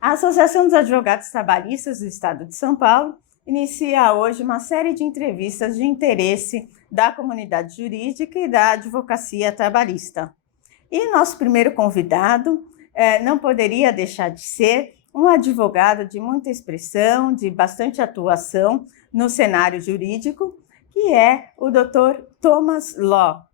A Associação dos Advogados Trabalhistas do Estado de São Paulo inicia hoje uma série de entrevistas de interesse da comunidade jurídica e da advocacia trabalhista. E nosso primeiro convidado não poderia deixar de ser um advogado de muita expressão, de bastante atuação no cenário jurídico, que é o Dr. Thomas Law.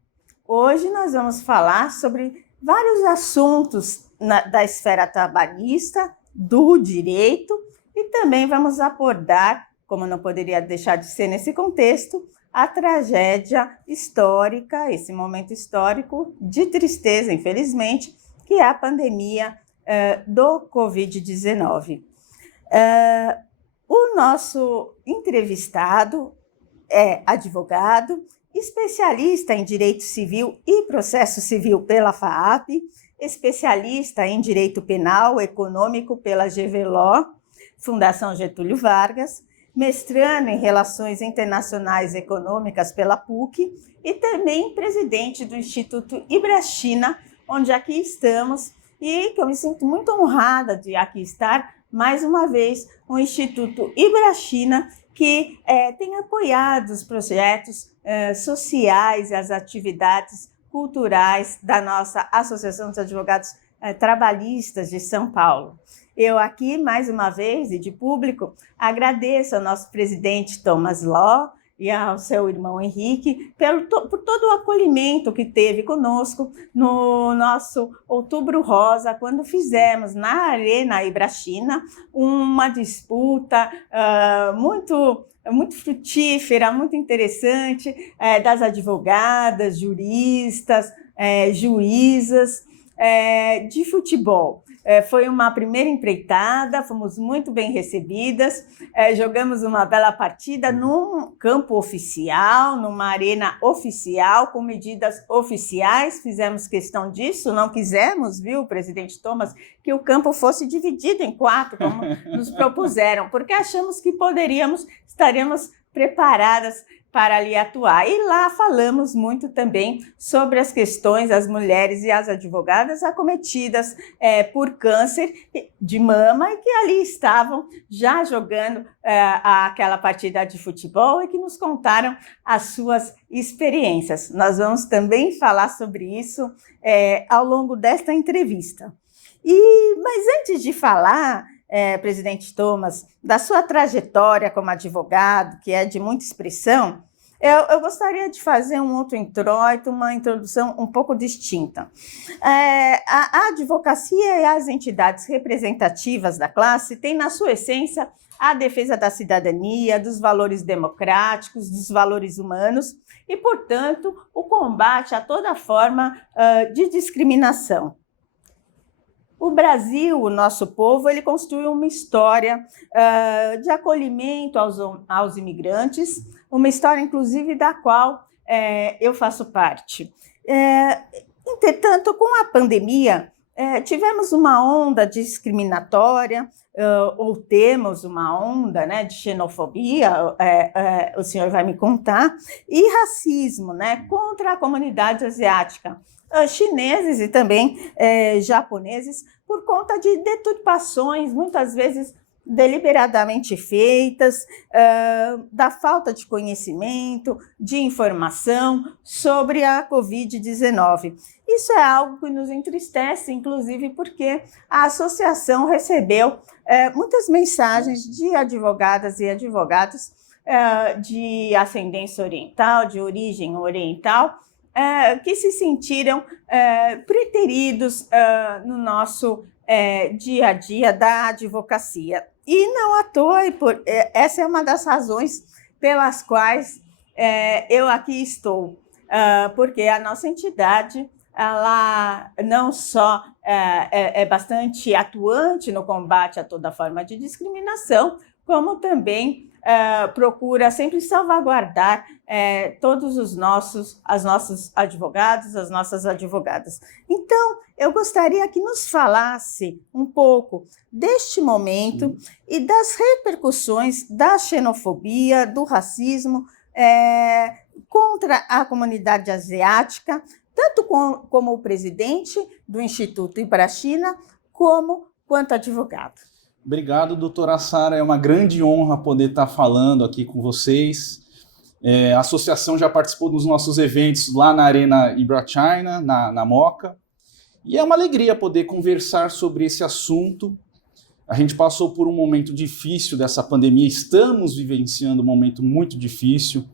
Hoje nós vamos falar sobre vários assuntos da esfera trabalhista, do direito, e também vamos abordar, como não poderia deixar de ser nesse contexto, a tragédia histórica, esse momento histórico de tristeza, infelizmente, que é a pandemia do Covid-19. O nosso entrevistado é advogado, especialista em Direito Civil e Processo Civil pela FAAP, especialista em Direito Penal Econômico pela GV Fundação Getúlio Vargas, mestrando em Relações Internacionais Econômicas pela PUC e também presidente do Instituto Ibrachina, onde aqui estamos, e que eu me sinto muito honrada de aqui estar, mais uma vez, o Instituto Ibrachina, que tem apoiado os projetos sociais e as atividades culturais da nossa Associação dos Advogados Trabalhistas de São Paulo. Eu aqui, mais uma vez, e de público, agradeço ao nosso presidente Thomas Law e ao seu irmão Henrique por todo o acolhimento que teve conosco no nosso Outubro Rosa, quando fizemos na Arena Ibrachina uma disputa muito frutífera, muito interessante, das advogadas, juristas, juízas de futebol. Foi uma primeira empreitada, fomos muito bem recebidas, jogamos uma bela partida num campo oficial, numa arena oficial, com medidas oficiais, fizemos questão disso, não quisemos, viu, presidente Thomas, que o campo fosse dividido em 4, como nos propuseram, porque achamos que estaríamos preparadas para ali atuar. E lá falamos muito também sobre as questões das mulheres e as advogadas acometidas por câncer de mama e que ali estavam já jogando aquela partida de futebol e que nos contaram as suas experiências. Nós vamos também falar sobre isso ao longo desta entrevista. Mas antes de falar, presidente Thomas, da sua trajetória como advogado, que é de muita expressão, eu gostaria de fazer um outro introito, uma introdução um pouco distinta. A advocacia e as entidades representativas da classe têm, na sua essência, a defesa da cidadania, dos valores democráticos, dos valores humanos e, portanto, o combate a toda forma de discriminação. O Brasil, o nosso povo, ele construiu uma história de acolhimento aos imigrantes, uma história, inclusive, da qual eu faço parte. Entretanto, com a pandemia, tivemos uma onda discriminatória, ou temos uma onda, né, de xenofobia, o senhor vai me contar, e racismo, né, contra a comunidade asiática, chineses e também japoneses, por conta de deturpações, muitas vezes deliberadamente feitas, da falta de conhecimento, de informação sobre a Covid-19. Isso é algo que nos entristece, inclusive porque a associação recebeu muitas mensagens de advogadas e advogados de ascendência oriental, de origem oriental, que se sentiram preteridos no nosso dia a dia da advocacia. E não à toa, essa é uma das razões pelas quais eu aqui estou, porque a nossa entidade, ela não só é bastante atuante no combate a toda forma de discriminação, como também procura sempre salvaguardar todos os nossos advogados, as nossas advogadas. Então, eu gostaria que nos falasse um pouco deste momento e das repercussões da xenofobia, do racismo contra a comunidade asiática, tanto como o presidente do Instituto Ibrachina, quanto advogado. Obrigado, doutora Sara. É uma grande honra poder estar falando aqui com vocês. A associação já participou dos nossos eventos lá na Arena Ibrachina, na Moca. E é uma alegria poder conversar sobre esse assunto. A gente passou por um momento difícil dessa pandemia, estamos vivenciando um momento muito difícil,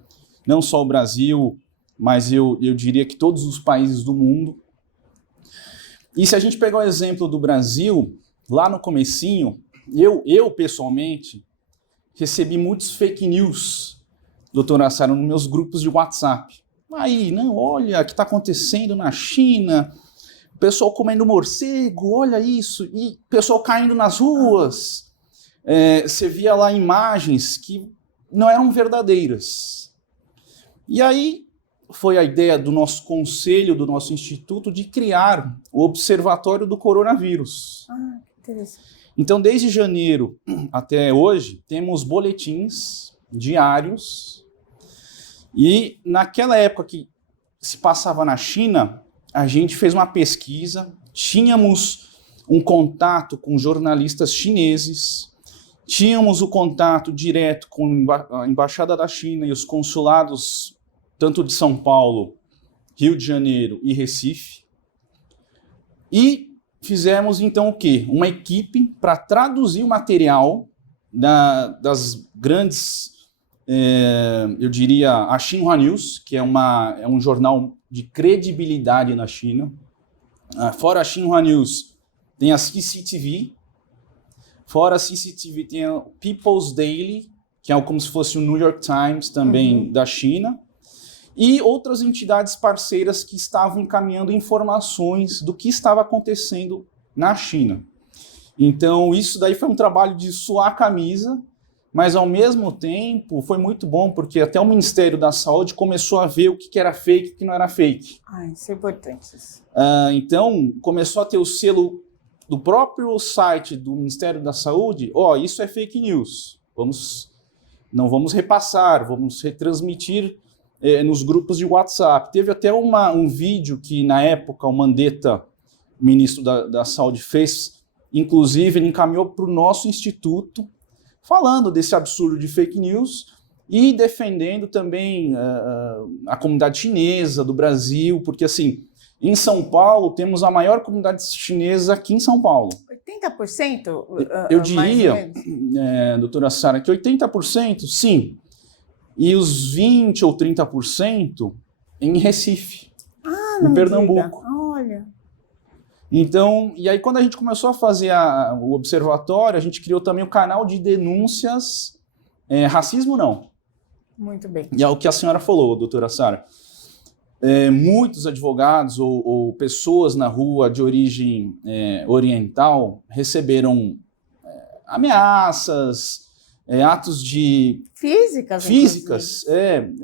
não só o Brasil, mas eu diria que todos os países do mundo. E se a gente pegar o exemplo do Brasil, lá no comecinho, eu pessoalmente recebi muitos fake news, doutora Sara, nos meus grupos de WhatsApp. Aí, não, olha o que está acontecendo na China, o pessoal comendo morcego, olha isso, e o pessoal caindo nas ruas. Você via lá imagens que não eram verdadeiras. E aí foi a ideia do nosso conselho, do nosso instituto, de criar o Observatório do Coronavírus. Ah, que interessante. Então, desde janeiro até hoje, temos boletins diários. E naquela época que se passava na China, a gente fez uma pesquisa, tínhamos um contato com jornalistas chineses, tínhamos o contato direto com a Embaixada da China e os consulados, tanto de São Paulo, Rio de Janeiro e Recife. E fizemos, então, o quê? Uma equipe para traduzir o material das grandes, eu diria, a Xinhua News, que é um jornal de credibilidade na China. Fora a Xinhua News, tem a CCTV. Fora a CCTV, tem a People's Daily, que é como se fosse o New York Times também da China. E outras entidades parceiras que estavam encaminhando informações do que estava acontecendo na China. Então, isso daí foi um trabalho de suar a camisa, mas, ao mesmo tempo, foi muito bom, porque até o Ministério da Saúde começou a ver o que era fake e o que não era fake. Isso é importante. Então, começou a ter o selo do próprio site do Ministério da Saúde, isso é fake news, não vamos repassar, vamos retransmitir nos grupos de WhatsApp. Teve até um vídeo que, na época, o Mandetta, ministro da Saúde, fez, inclusive, ele encaminhou para o nosso instituto, falando desse absurdo de fake news e defendendo também a comunidade chinesa do Brasil, porque, assim, em São Paulo, temos a maior comunidade chinesa aqui em São Paulo. 80%? Eu diria, doutora Sara, que 80%, sim. E os 20% ou 30% em Recife, em Pernambuco. Olha. Então, e aí quando a gente começou a fazer o observatório, a gente criou também o canal de denúncias, racismo não. Muito bem. E é o que a senhora falou, doutora Sara. Muitos advogados ou pessoas na rua de origem oriental receberam ameaças, atos de... Físicas,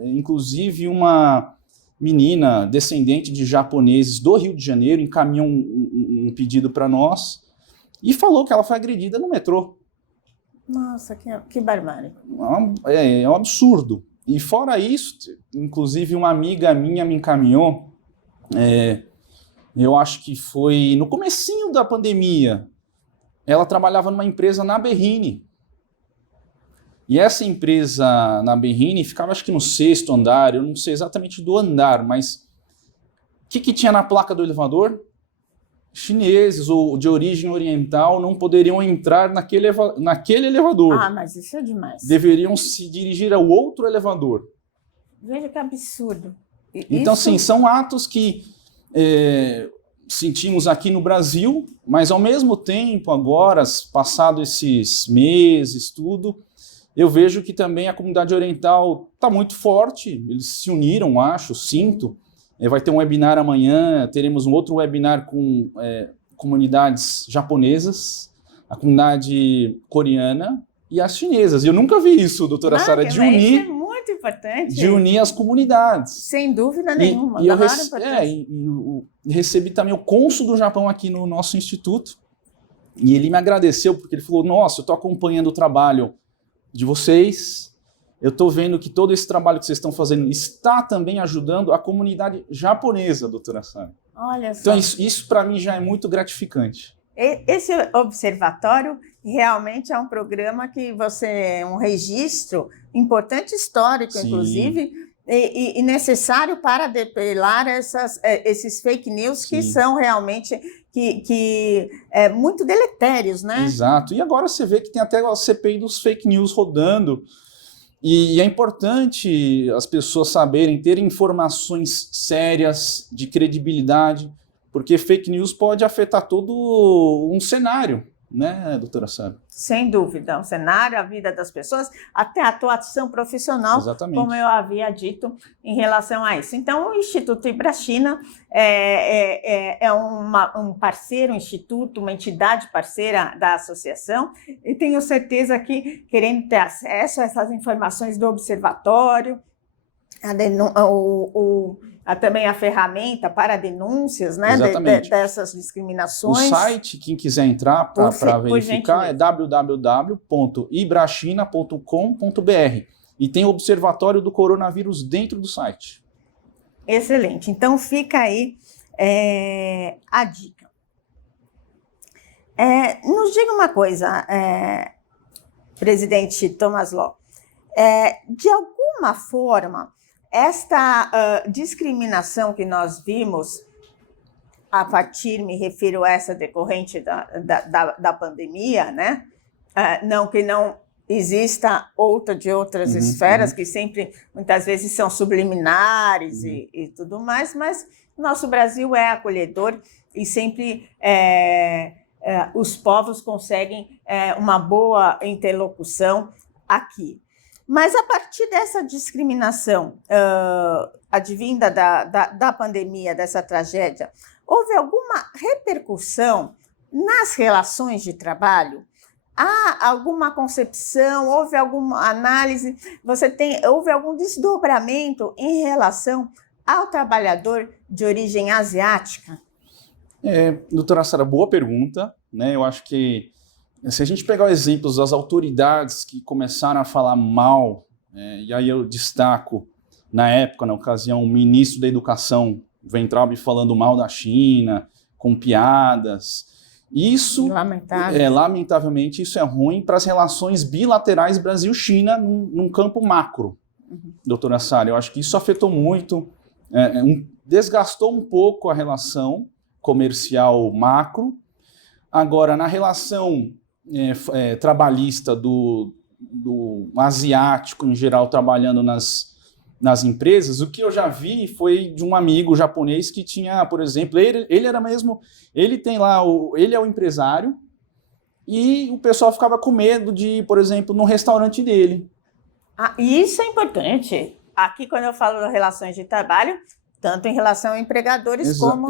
inclusive uma menina descendente de japoneses do Rio de Janeiro encaminhou um pedido para nós e falou que ela foi agredida no metrô. Nossa, que barbárie. É um absurdo. E fora isso, inclusive uma amiga minha me encaminhou, eu acho que foi no comecinho da pandemia, ela trabalhava numa empresa na Berrini. E essa empresa na Berrini ficava, acho que no 6º andar, eu não sei exatamente do andar, mas o que tinha na placa do elevador? Chineses ou de origem oriental não poderiam entrar naquele elevador. Mas isso é demais. Deveriam se dirigir ao outro elevador. Veja que absurdo. Então, sim, são atos que sentimos aqui no Brasil, mas ao mesmo tempo, agora, passados esses meses, tudo, eu vejo que também a comunidade oriental está muito forte, eles se uniram, sinto. Vai ter um webinar amanhã, teremos um outro webinar com comunidades japonesas, a comunidade coreana e as chinesas. Eu nunca vi isso, doutora Sara, de unir... Isso é muito importante. De unir as comunidades. Sem dúvida nenhuma. E eu recebi também o cônsul do Japão aqui no nosso instituto, e ele me agradeceu, porque ele falou, nossa, eu estou acompanhando o trabalho de vocês, eu estou vendo que todo esse trabalho que vocês estão fazendo está também ajudando a comunidade japonesa, doutora Sara. Olha só. Então isso para mim já é muito gratificante. Esse observatório, Realmente é um programa que um registro importante, histórico, Sim. Inclusive, e necessário para depelar esses fake news que Sim. são realmente muito deletérios, né? Exato. E agora você vê que tem até a CPI dos fake news rodando. E é importante as pessoas saberem, ter informações sérias, de credibilidade, porque fake news pode afetar todo um cenário, né, doutora Sara? Sem dúvida, o cenário, a vida das pessoas, até a atuação profissional, Exatamente. Como eu havia dito em relação a isso. Então, o Instituto Ibrachina é um parceiro, um instituto, uma entidade parceira da associação, e tenho certeza que, querendo ter acesso a essas informações do observatório, também a ferramenta para denúncias, né, dessas discriminações. O site, quem quiser entrar para verificar, é www.ibrachina.com.br e tem o Observatório do Coronavírus dentro do site. Excelente. Então, fica aí a dica. Nos diga uma coisa, presidente Thomas Law, de alguma forma, esta discriminação que nós vimos, me refiro a essa decorrente da pandemia, né? Não que não exista de outras esferas que sempre, muitas vezes, são subliminares e tudo mais, mas nosso Brasil é acolhedor e sempre os povos conseguem uma boa interlocução aqui. Mas, a partir dessa discriminação advinda da pandemia, dessa tragédia, houve alguma repercussão nas relações de trabalho? Há alguma concepção, houve alguma análise, houve algum desdobramento em relação ao trabalhador de origem asiática? Doutora Sara, boa pergunta, né? Eu acho que se a gente pegar exemplos das autoridades que começaram a falar mal, e aí eu destaco, na época, na ocasião, o ministro da Educação, Weintraub, falando mal da China, com piadas. Isso, lamentavelmente, isso é ruim para as relações bilaterais Brasil-China num campo macro, doutora Sara. Eu acho que isso afetou muito, desgastou um pouco a relação comercial macro. Agora, na relação trabalhista do asiático, em geral, trabalhando nas empresas, o que eu já vi foi de um amigo japonês que tinha, por exemplo, ele tem lá, ele é o empresário, e o pessoal ficava com medo de ir, por exemplo, no restaurante dele. Isso é importante. Aqui, quando eu falo de relações de trabalho, tanto em relação a empregadores como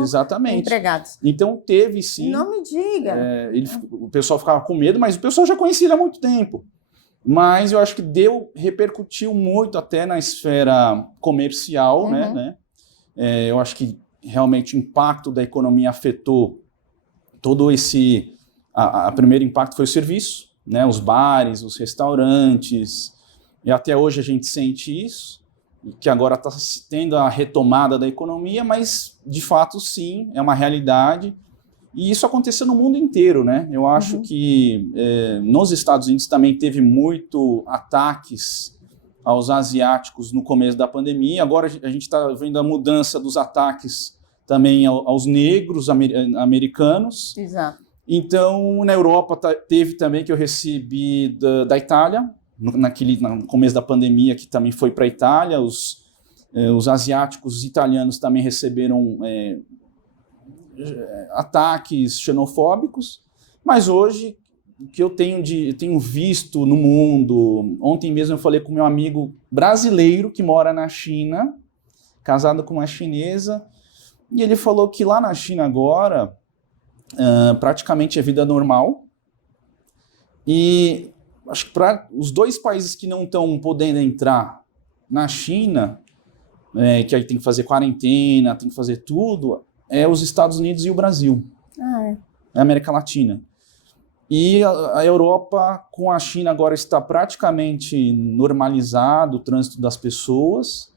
empregados. Então, teve sim. Não me diga. O pessoal ficava com medo, mas o pessoal já conhecia ele há muito tempo. Mas eu acho que repercutiu muito até na esfera comercial, né? Eu acho que realmente o impacto da economia afetou todo esse... O primeiro impacto foi o serviço, né? Os bares, os restaurantes, e até hoje a gente sente isso, que agora está tendo a retomada da economia, mas, de fato, sim, é uma realidade. E isso aconteceu no mundo inteiro, né? Eu acho que nos Estados Unidos também teve muito ataques aos asiáticos no começo da pandemia. Agora a gente está vendo a mudança dos ataques também aos negros americanos. Exato. Então, na Europa teve também, que eu recebi da Itália, no começo da pandemia, que também foi para a Itália. Os asiáticos italianos também receberam ataques xenofóbicos, mas hoje, o que eu tenho visto no mundo, ontem mesmo eu falei com meu amigo brasileiro que mora na China, casado com uma chinesa, e ele falou que lá na China agora, praticamente é vida normal, e acho que para os dois países que não estão podendo entrar na China, que aí tem que fazer quarentena, tem que fazer tudo, os Estados Unidos e o Brasil. A América Latina. E a Europa, com a China, agora está praticamente normalizado o trânsito das pessoas,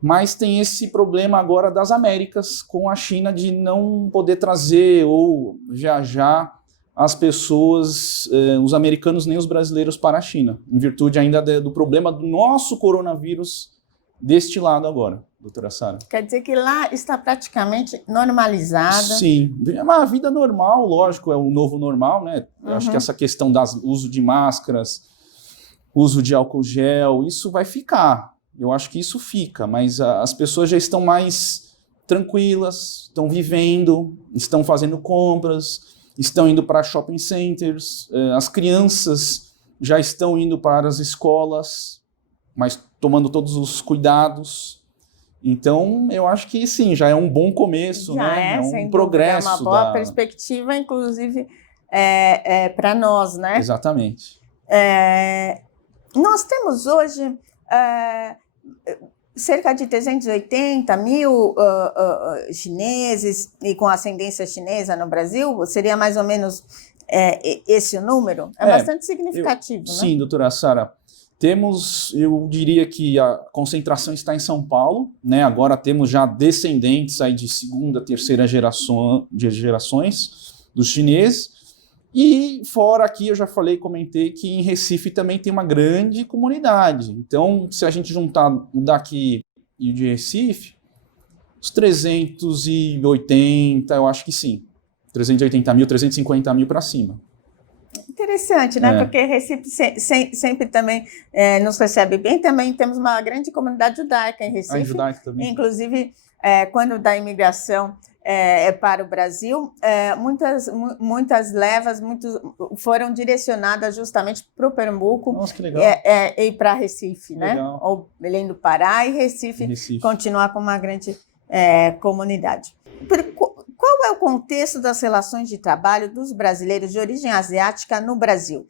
mas tem esse problema agora das Américas, com a China de não poder trazer ou viajar as pessoas, os americanos nem os brasileiros para a China, em virtude ainda do problema do nosso coronavírus deste lado agora, doutora Sara. Quer dizer que lá está praticamente normalizada. Sim, é uma vida normal, lógico, é o novo normal, né? Eu acho que essa questão do uso de máscaras, uso de álcool gel, isso vai ficar. Eu acho que isso fica, mas as pessoas já estão mais tranquilas, estão vivendo, estão fazendo compras, estão indo para shopping centers, as crianças já estão indo para as escolas, mas tomando todos os cuidados. Então, eu acho que sim, já é um bom começo, já né? É um progresso. É uma boa perspectiva, inclusive, para nós, né? Exatamente. Nós temos hoje cerca de 380 mil chineses, e com ascendência chinesa no Brasil, seria mais ou menos esse o número? É bastante significativo, né? Sim, doutora Sara. Temos, eu diria que a concentração está em São Paulo, né? Agora temos já descendentes aí de segunda, terceira gerações dos chineses. E fora aqui, eu já comentei que em Recife também tem uma grande comunidade. Então, se a gente juntar o daqui e o de Recife, os 380, eu acho que sim. 380 mil, 350 mil para cima. Interessante, né? Porque Recife sempre também nos recebe bem. Também temos uma grande comunidade judaica em Recife. Judaica também. Inclusive, quando da imigração para o Brasil, muitas levas foram direcionadas justamente para o Pernambuco. Nossa, que legal. E para Recife, né? Legal. Ou Belém do Pará e Recife. Continuar com uma grande comunidade. Qual é o contexto das relações de trabalho dos brasileiros de origem asiática no Brasil?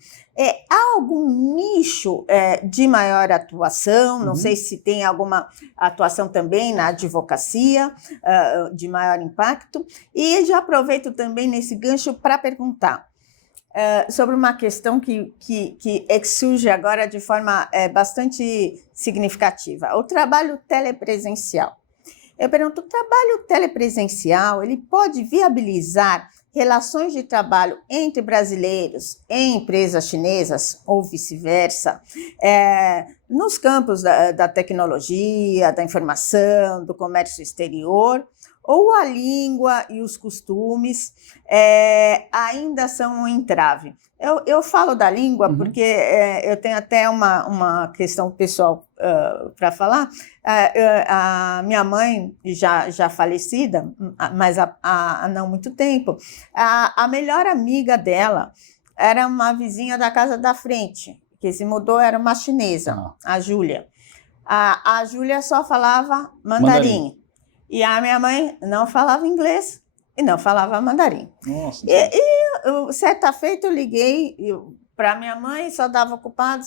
Há algum nicho de maior atuação? Não sei se tem alguma atuação também na advocacia de maior impacto. E já aproveito também nesse gancho para perguntar sobre uma questão que surge agora de forma bastante significativa: o trabalho telepresencial. Eu pergunto, o trabalho telepresencial, ele pode viabilizar relações de trabalho entre brasileiros em empresas chinesas ou vice-versa, nos campos da tecnologia, da informação, do comércio exterior, ou a língua e os costumes ainda são um entrave? Eu falo da língua porque eu tenho até uma questão pessoal para falar. A minha mãe, já falecida, mas há não muito tempo, a melhor amiga dela era uma vizinha da casa da frente, que se mudou, era uma chinesa, a Júlia. A Júlia só falava mandarim. E a minha mãe não falava inglês e não falava mandarim. Nossa. Certa feita eu liguei para minha mãe, só dava ocupado.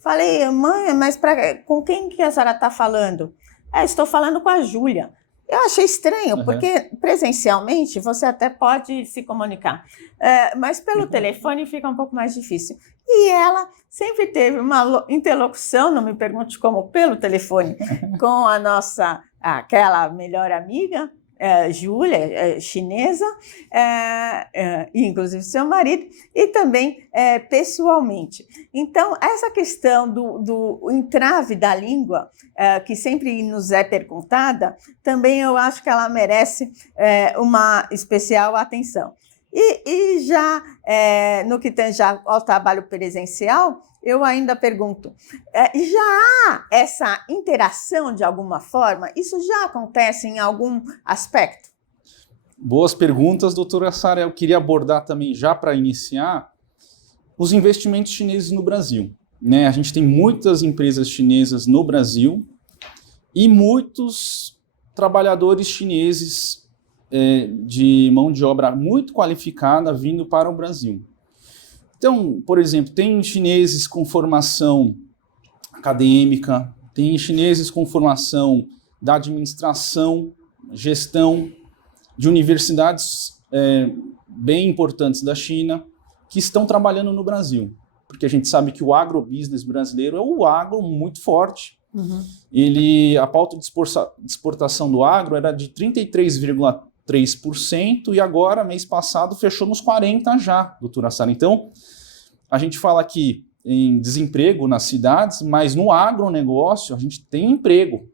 Falei, mãe, mas com quem que a senhora está falando? Estou falando com a Júlia. Eu achei estranho, porque presencialmente você até pode se comunicar, mas pelo telefone fica um pouco mais difícil. E ela sempre teve uma interlocução, não me pergunte como, pelo telefone, com aquela melhor amiga, Júlia, chinesa, inclusive seu marido, e também pessoalmente. Então, essa questão do entrave da língua, que sempre nos é perguntada, também eu acho que ela merece uma especial atenção. E já no que tem ao trabalho presencial, eu ainda pergunto, já há essa interação de alguma forma? Isso já acontece em algum aspecto? Boas perguntas, doutora Sara. Eu queria abordar também, já para iniciar, os investimentos chineses no Brasil. A gente tem muitas empresas chinesas no Brasil e muitos trabalhadores chineses de mão de obra muito qualificada vindo para o Brasil. Então, por exemplo, tem chineses com formação acadêmica, tem chineses com formação da administração, gestão, de universidades bem importantes da China, que estão trabalhando no Brasil. Porque a gente sabe que o agrobusiness brasileiro é um agro muito forte. A pauta de exportação do agro era de 33,3 3%, e agora, mês passado, fechou nos 40% já, doutora Sara. Então, a gente fala aqui em desemprego nas cidades, mas no agronegócio a gente tem emprego.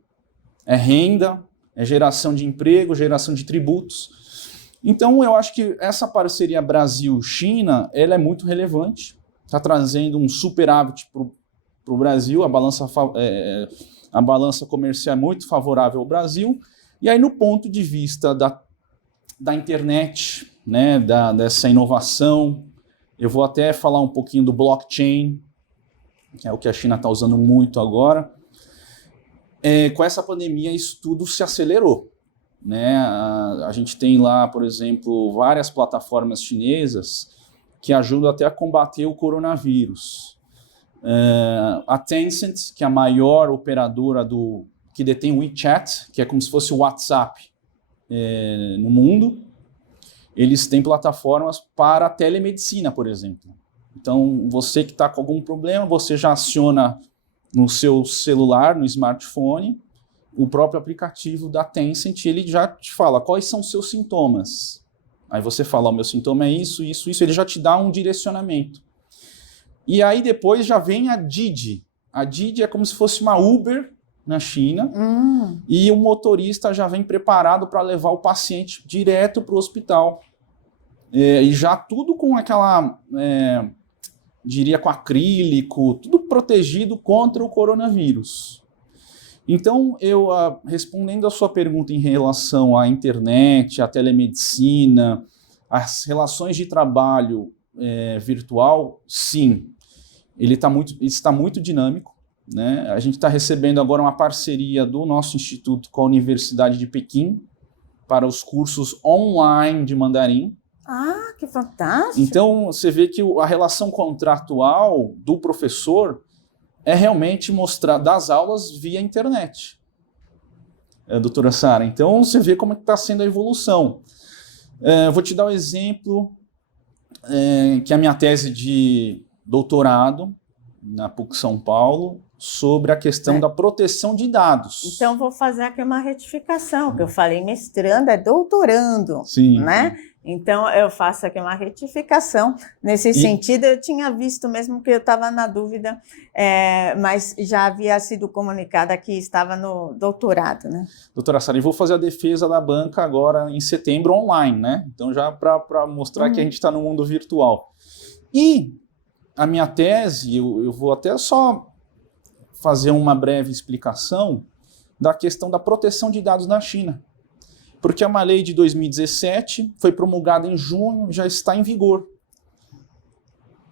É renda, é geração de emprego, geração de tributos. Então, eu acho que essa parceria Brasil-China, ela é muito relevante, está trazendo um superávit para o Brasil, a balança comercial é muito favorável ao Brasil. E aí, no ponto de vista da internet, né, dessa inovação, eu vou até falar um pouquinho do blockchain, que é o que a China está usando muito agora. Com essa pandemia, isso tudo se acelerou, né? A gente tem lá, por exemplo, várias plataformas chinesas que ajudam até a combater o coronavírus. A Tencent, que é a maior operadora que detém o WeChat, que é como se fosse o WhatsApp no mundo, eles têm plataformas para telemedicina, por exemplo. Então, você que está com algum problema, você já aciona no seu celular, no smartphone, o próprio aplicativo da Tencent, ele já te fala quais são os seus sintomas. Aí você fala, o meu sintoma é isso, isso, isso, ele já te dá um direcionamento. E aí depois já vem a Didi. A Didi é como se fosse uma Uber na China, e o motorista já vem preparado para levar o paciente direto para o hospital. E já tudo com aquela, diria, com acrílico, tudo protegido contra o coronavírus. Então, respondendo a sua pergunta em relação à internet, à telemedicina, às relações de trabalho virtual, sim, ele está muito dinâmico, né? A gente está recebendo agora uma parceria do nosso instituto com a Universidade de Pequim para os cursos online de mandarim. Ah, que fantástico! Então, você vê que a relação contratual do professor é realmente mostrar das aulas via internet, doutora Sara. Então, você vê como está sendo a evolução. Vou te dar um exemplo, que é a minha tese de doutorado na PUC São Paulo, sobre a questão da proteção de dados. Então, vou fazer aqui uma retificação, que eu falei mestrando, é doutorando, sim, né? Então, eu faço aqui uma retificação nesse sentido. Eu tinha visto mesmo que eu estava na dúvida, mas já havia sido comunicada que estava no doutorado, né? Doutora Sara, eu vou fazer a defesa da banca agora em setembro online, né? Então, já para mostrar que a gente está no mundo virtual. E a minha tese, eu vou até só fazer uma breve explicação da questão da proteção de dados na China. Porque é uma lei de 2017, foi promulgada em junho, já está em vigor.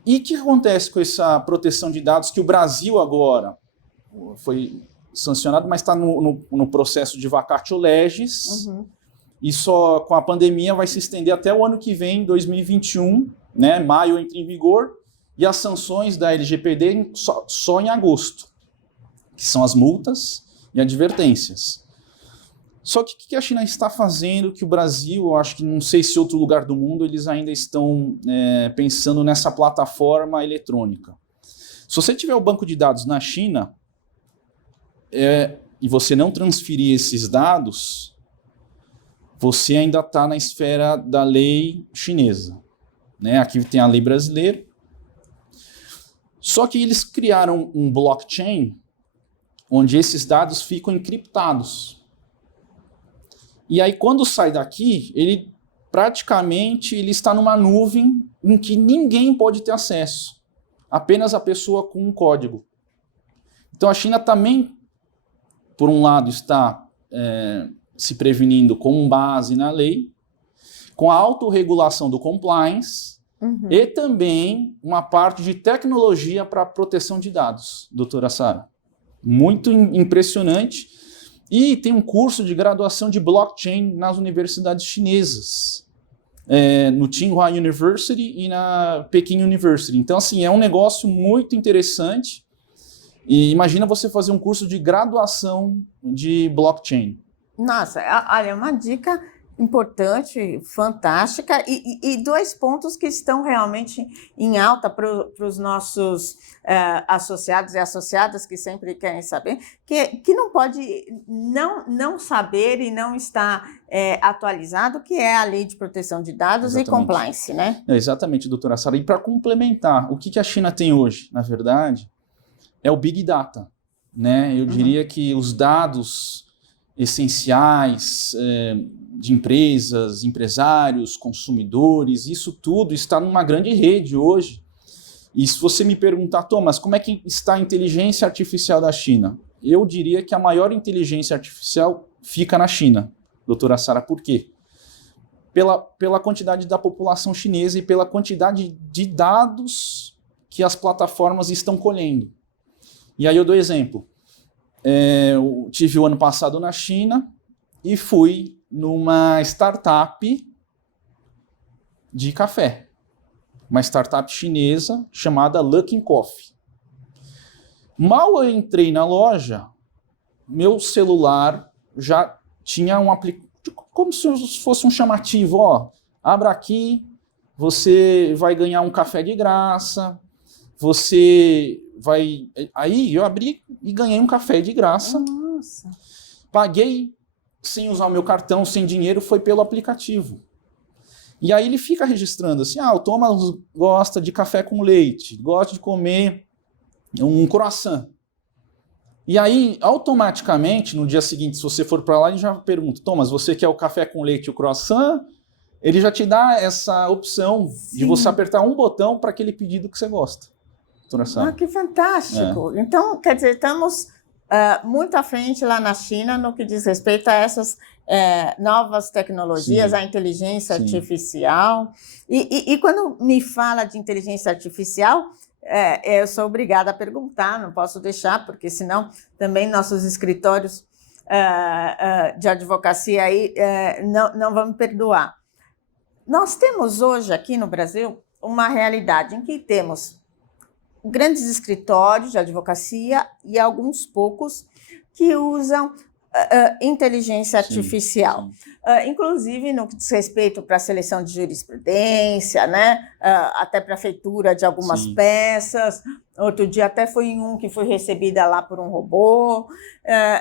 E o que acontece com essa proteção de dados que o Brasil agora foi sancionado, mas está no processo de vacatio legis, e só com a pandemia vai se estender até o ano que vem, 2021, né? Maio entra em vigor, e as sanções da LGPD só em agosto, que são as multas e advertências. Só que o que a China está fazendo que o Brasil, eu acho que não sei se outro lugar do mundo, eles ainda estão pensando nessa plataforma eletrônica. Se você tiver o banco de dados na China e você não transferir esses dados, você ainda está na esfera da lei chinesa, né? Aqui tem a lei brasileira. Só que eles criaram um blockchain onde esses dados ficam encriptados. E aí, quando sai daqui, ele está numa nuvem em que ninguém pode ter acesso. Apenas a pessoa com um código. Então, a China também, por um lado, está se prevenindo com base na lei, com a autorregulação do compliance, e também uma parte de tecnologia para proteção de dados, doutora Sara. Muito impressionante. E tem um curso de graduação de blockchain nas universidades chinesas, no Tsinghua University e na Peking University. Então, assim, é um negócio muito interessante. E imagina você fazer um curso de graduação de blockchain. Nossa, olha, uma dica importante, fantástica, e dois pontos que estão realmente em alta para os nossos associados e associadas que sempre querem saber, que não pode não saber e não estar atualizado, que é a Lei de Proteção de Dados. Exatamente. E Compliance, né? Exatamente, doutora Sara. E para complementar, o que a China tem hoje, na verdade, é o Big Data, né? Eu diria que os dados essenciais de empresas, empresários, consumidores, isso tudo está numa grande rede hoje. E se você me perguntar, Thomas, como é que está a inteligência artificial da China? Eu diria que a maior inteligência artificial fica na China, doutora Sara. Por quê? Pela quantidade da população chinesa e pela quantidade de dados que as plataformas estão colhendo. E aí eu dou exemplo. Eu tive o ano passado na China e fui numa startup de café. Uma startup chinesa chamada Luckin Coffee. Mal eu entrei na loja, meu celular já tinha um aplicativo, como se fosse um chamativo, ó, abra aqui, você vai ganhar um café de graça, você vai... Aí eu abri e ganhei um café de graça. Nossa. Paguei sem usar o meu cartão, sem dinheiro, foi pelo aplicativo. E aí ele fica registrando assim, o Thomas gosta de café com leite, gosta de comer um croissant. E aí, automaticamente, no dia seguinte, se você for para lá, ele já pergunta, Thomas, você quer o café com leite e o croissant? Ele já te dá essa opção de você apertar um botão para aquele pedido que você gosta. Que fantástico! Então, quer dizer, estamos muito à frente lá na China no que diz respeito a essas novas tecnologias, a inteligência artificial. E quando me fala de inteligência artificial, eu sou obrigada a perguntar, não posso deixar, porque senão também nossos escritórios de advocacia aí não vão me perdoar. Nós temos hoje aqui no Brasil uma realidade em que temos grandes escritórios de advocacia e alguns poucos que usam inteligência artificial. Inclusive no que diz respeito para a seleção de jurisprudência, né? Até para a feitura de algumas peças. Outro dia até foi um que foi recebida lá por um robô,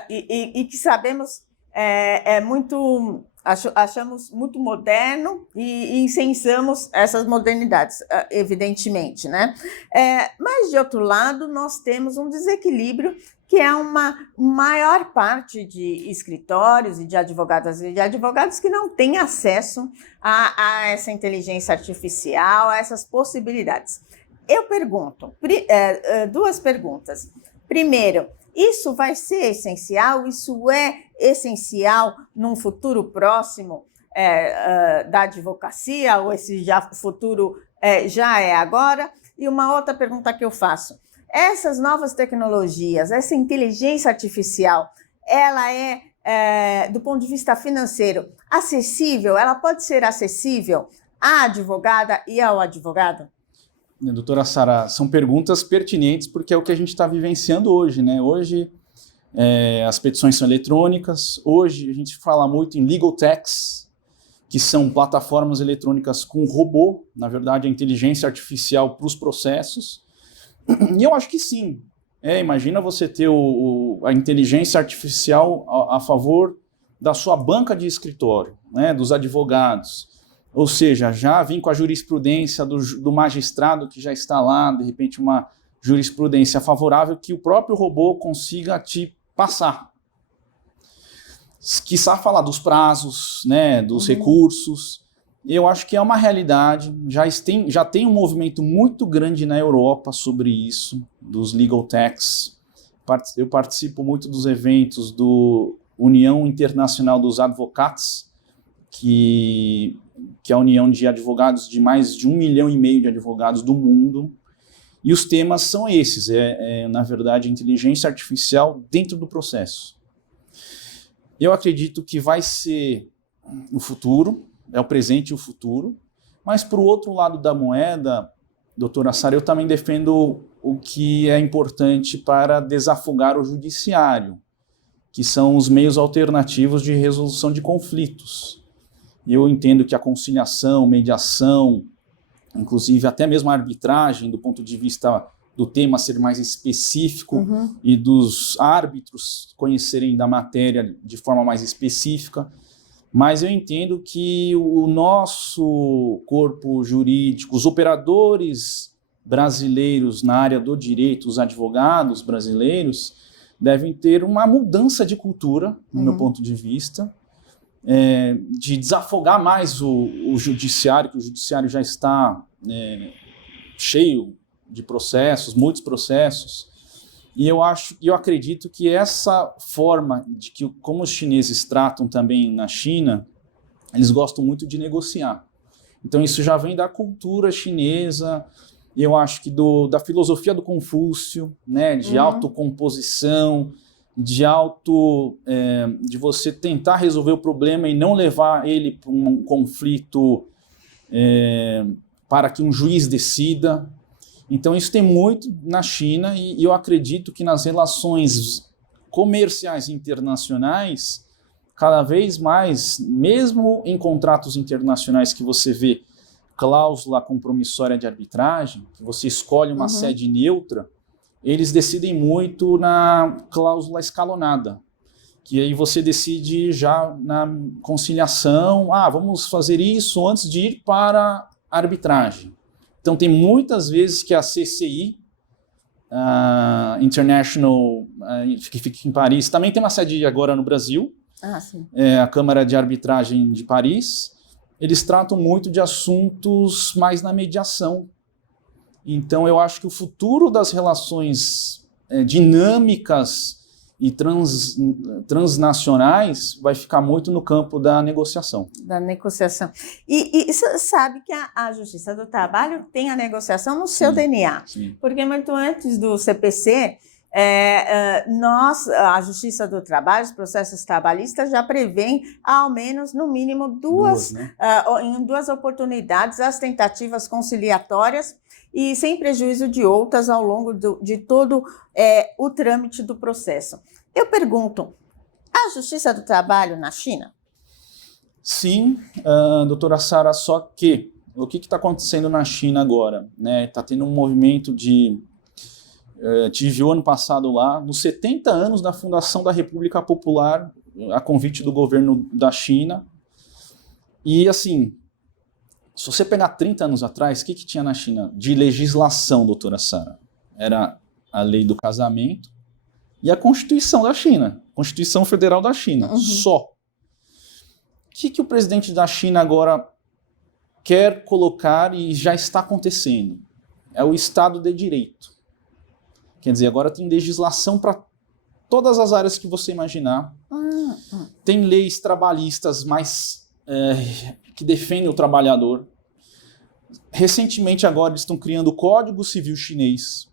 e que sabemos muito... Achamos muito moderno e incensamos essas modernidades, evidentemente, né? Mas, de outro lado, nós temos um desequilíbrio que é uma maior parte de escritórios e de advogadas e de advogados que não têm acesso a essa inteligência artificial, a essas possibilidades. Eu pergunto, duas perguntas. Primeiro, isso vai ser essencial? Isso é essencial num futuro próximo da advocacia, ou esse futuro já é agora? E uma outra pergunta que eu faço. Essas novas tecnologias, essa inteligência artificial, ela do ponto de vista financeiro, acessível? Ela pode ser acessível à advogada e ao advogado? Doutora Sara, são perguntas pertinentes porque é o que a gente está vivenciando hoje, né? Hoje as petições são eletrônicas, hoje a gente fala muito em legal techs, que são plataformas eletrônicas com robô, na verdade a inteligência artificial para os processos, e eu acho que sim. Imagina você ter a inteligência artificial a favor da sua banca de escritório, né, dos advogados. Ou seja, já vim com a jurisprudência do magistrado que já está lá, de repente uma jurisprudência favorável que o próprio robô consiga te passar. Quiçá falar dos prazos, né, dos recursos. Eu acho que é uma realidade, já tem um movimento muito grande na Europa sobre isso, dos legal techs. Eu participo muito dos eventos do União Internacional dos Advocates, que é a união de advogados de mais de 1,5 milhão de advogados do mundo, e os temas são esses, na verdade, inteligência artificial dentro do processo. Eu acredito que vai ser o futuro, é o presente e o futuro, mas para o outro lado da moeda, doutora Sara, eu também defendo o que é importante para desafogar o judiciário, que são os meios alternativos de resolução de conflitos. E eu entendo que a conciliação, mediação, inclusive até mesmo a arbitragem, do ponto de vista do tema ser mais específico e dos árbitros conhecerem da matéria de forma mais específica, mas eu entendo que o nosso corpo jurídico, os operadores brasileiros na área do direito, os advogados brasileiros, devem ter uma mudança de cultura, no meu ponto de vista, de desafogar mais o judiciário, que o judiciário já está cheio de processos, muitos processos, e eu acredito que essa forma de que, como os chineses tratam também na China, eles gostam muito de negociar. Então isso já vem da cultura chinesa, eu acho que da filosofia do Confúcio, né, de autocomposição, de você tentar resolver o problema e não levar ele para um conflito para que um juiz decida. Então isso tem muito na China e eu acredito que nas relações comerciais internacionais, cada vez mais, mesmo em contratos internacionais que você vê cláusula compromissória de arbitragem, que você escolhe uma sede neutra, eles decidem muito na cláusula escalonada, que aí você decide já na conciliação, vamos fazer isso antes de ir para a arbitragem. Então tem muitas vezes que a CCI, International, que fica em Paris, também tem uma sede agora no Brasil, sim. A Câmara de Arbitragem de Paris, eles tratam muito de assuntos mais na mediação. Então eu acho que o futuro das relações dinâmicas e transnacionais vai ficar muito no campo da negociação. Da negociação. E você sabe que a Justiça do Trabalho tem a negociação no seu DNA. Sim. Porque muito antes do CPC, a Justiça do Trabalho, os processos trabalhistas já prevêem, ao menos, no mínimo, em duas oportunidades, as tentativas conciliatórias e sem prejuízo de outras ao longo de todo o trâmite do processo. Eu pergunto, a Justiça do Trabalho na China? Sim, doutora Sara, só que o que está acontecendo na China agora? Está tendo um movimento tive o ano passado lá, nos 70 anos da fundação da República Popular, a convite do governo da China, e assim, se você pegar 30 anos atrás, o que tinha na China de legislação, doutora Sara? Era a lei do casamento e a Constituição da China, Constituição Federal da China, só. O que o presidente da China agora quer colocar e já está acontecendo? É o Estado de Direito. Quer dizer, agora tem legislação para todas as áreas que você imaginar. Tem leis trabalhistas mais que defendem o trabalhador. Recentemente agora eles estão criando o Código Civil Chinês.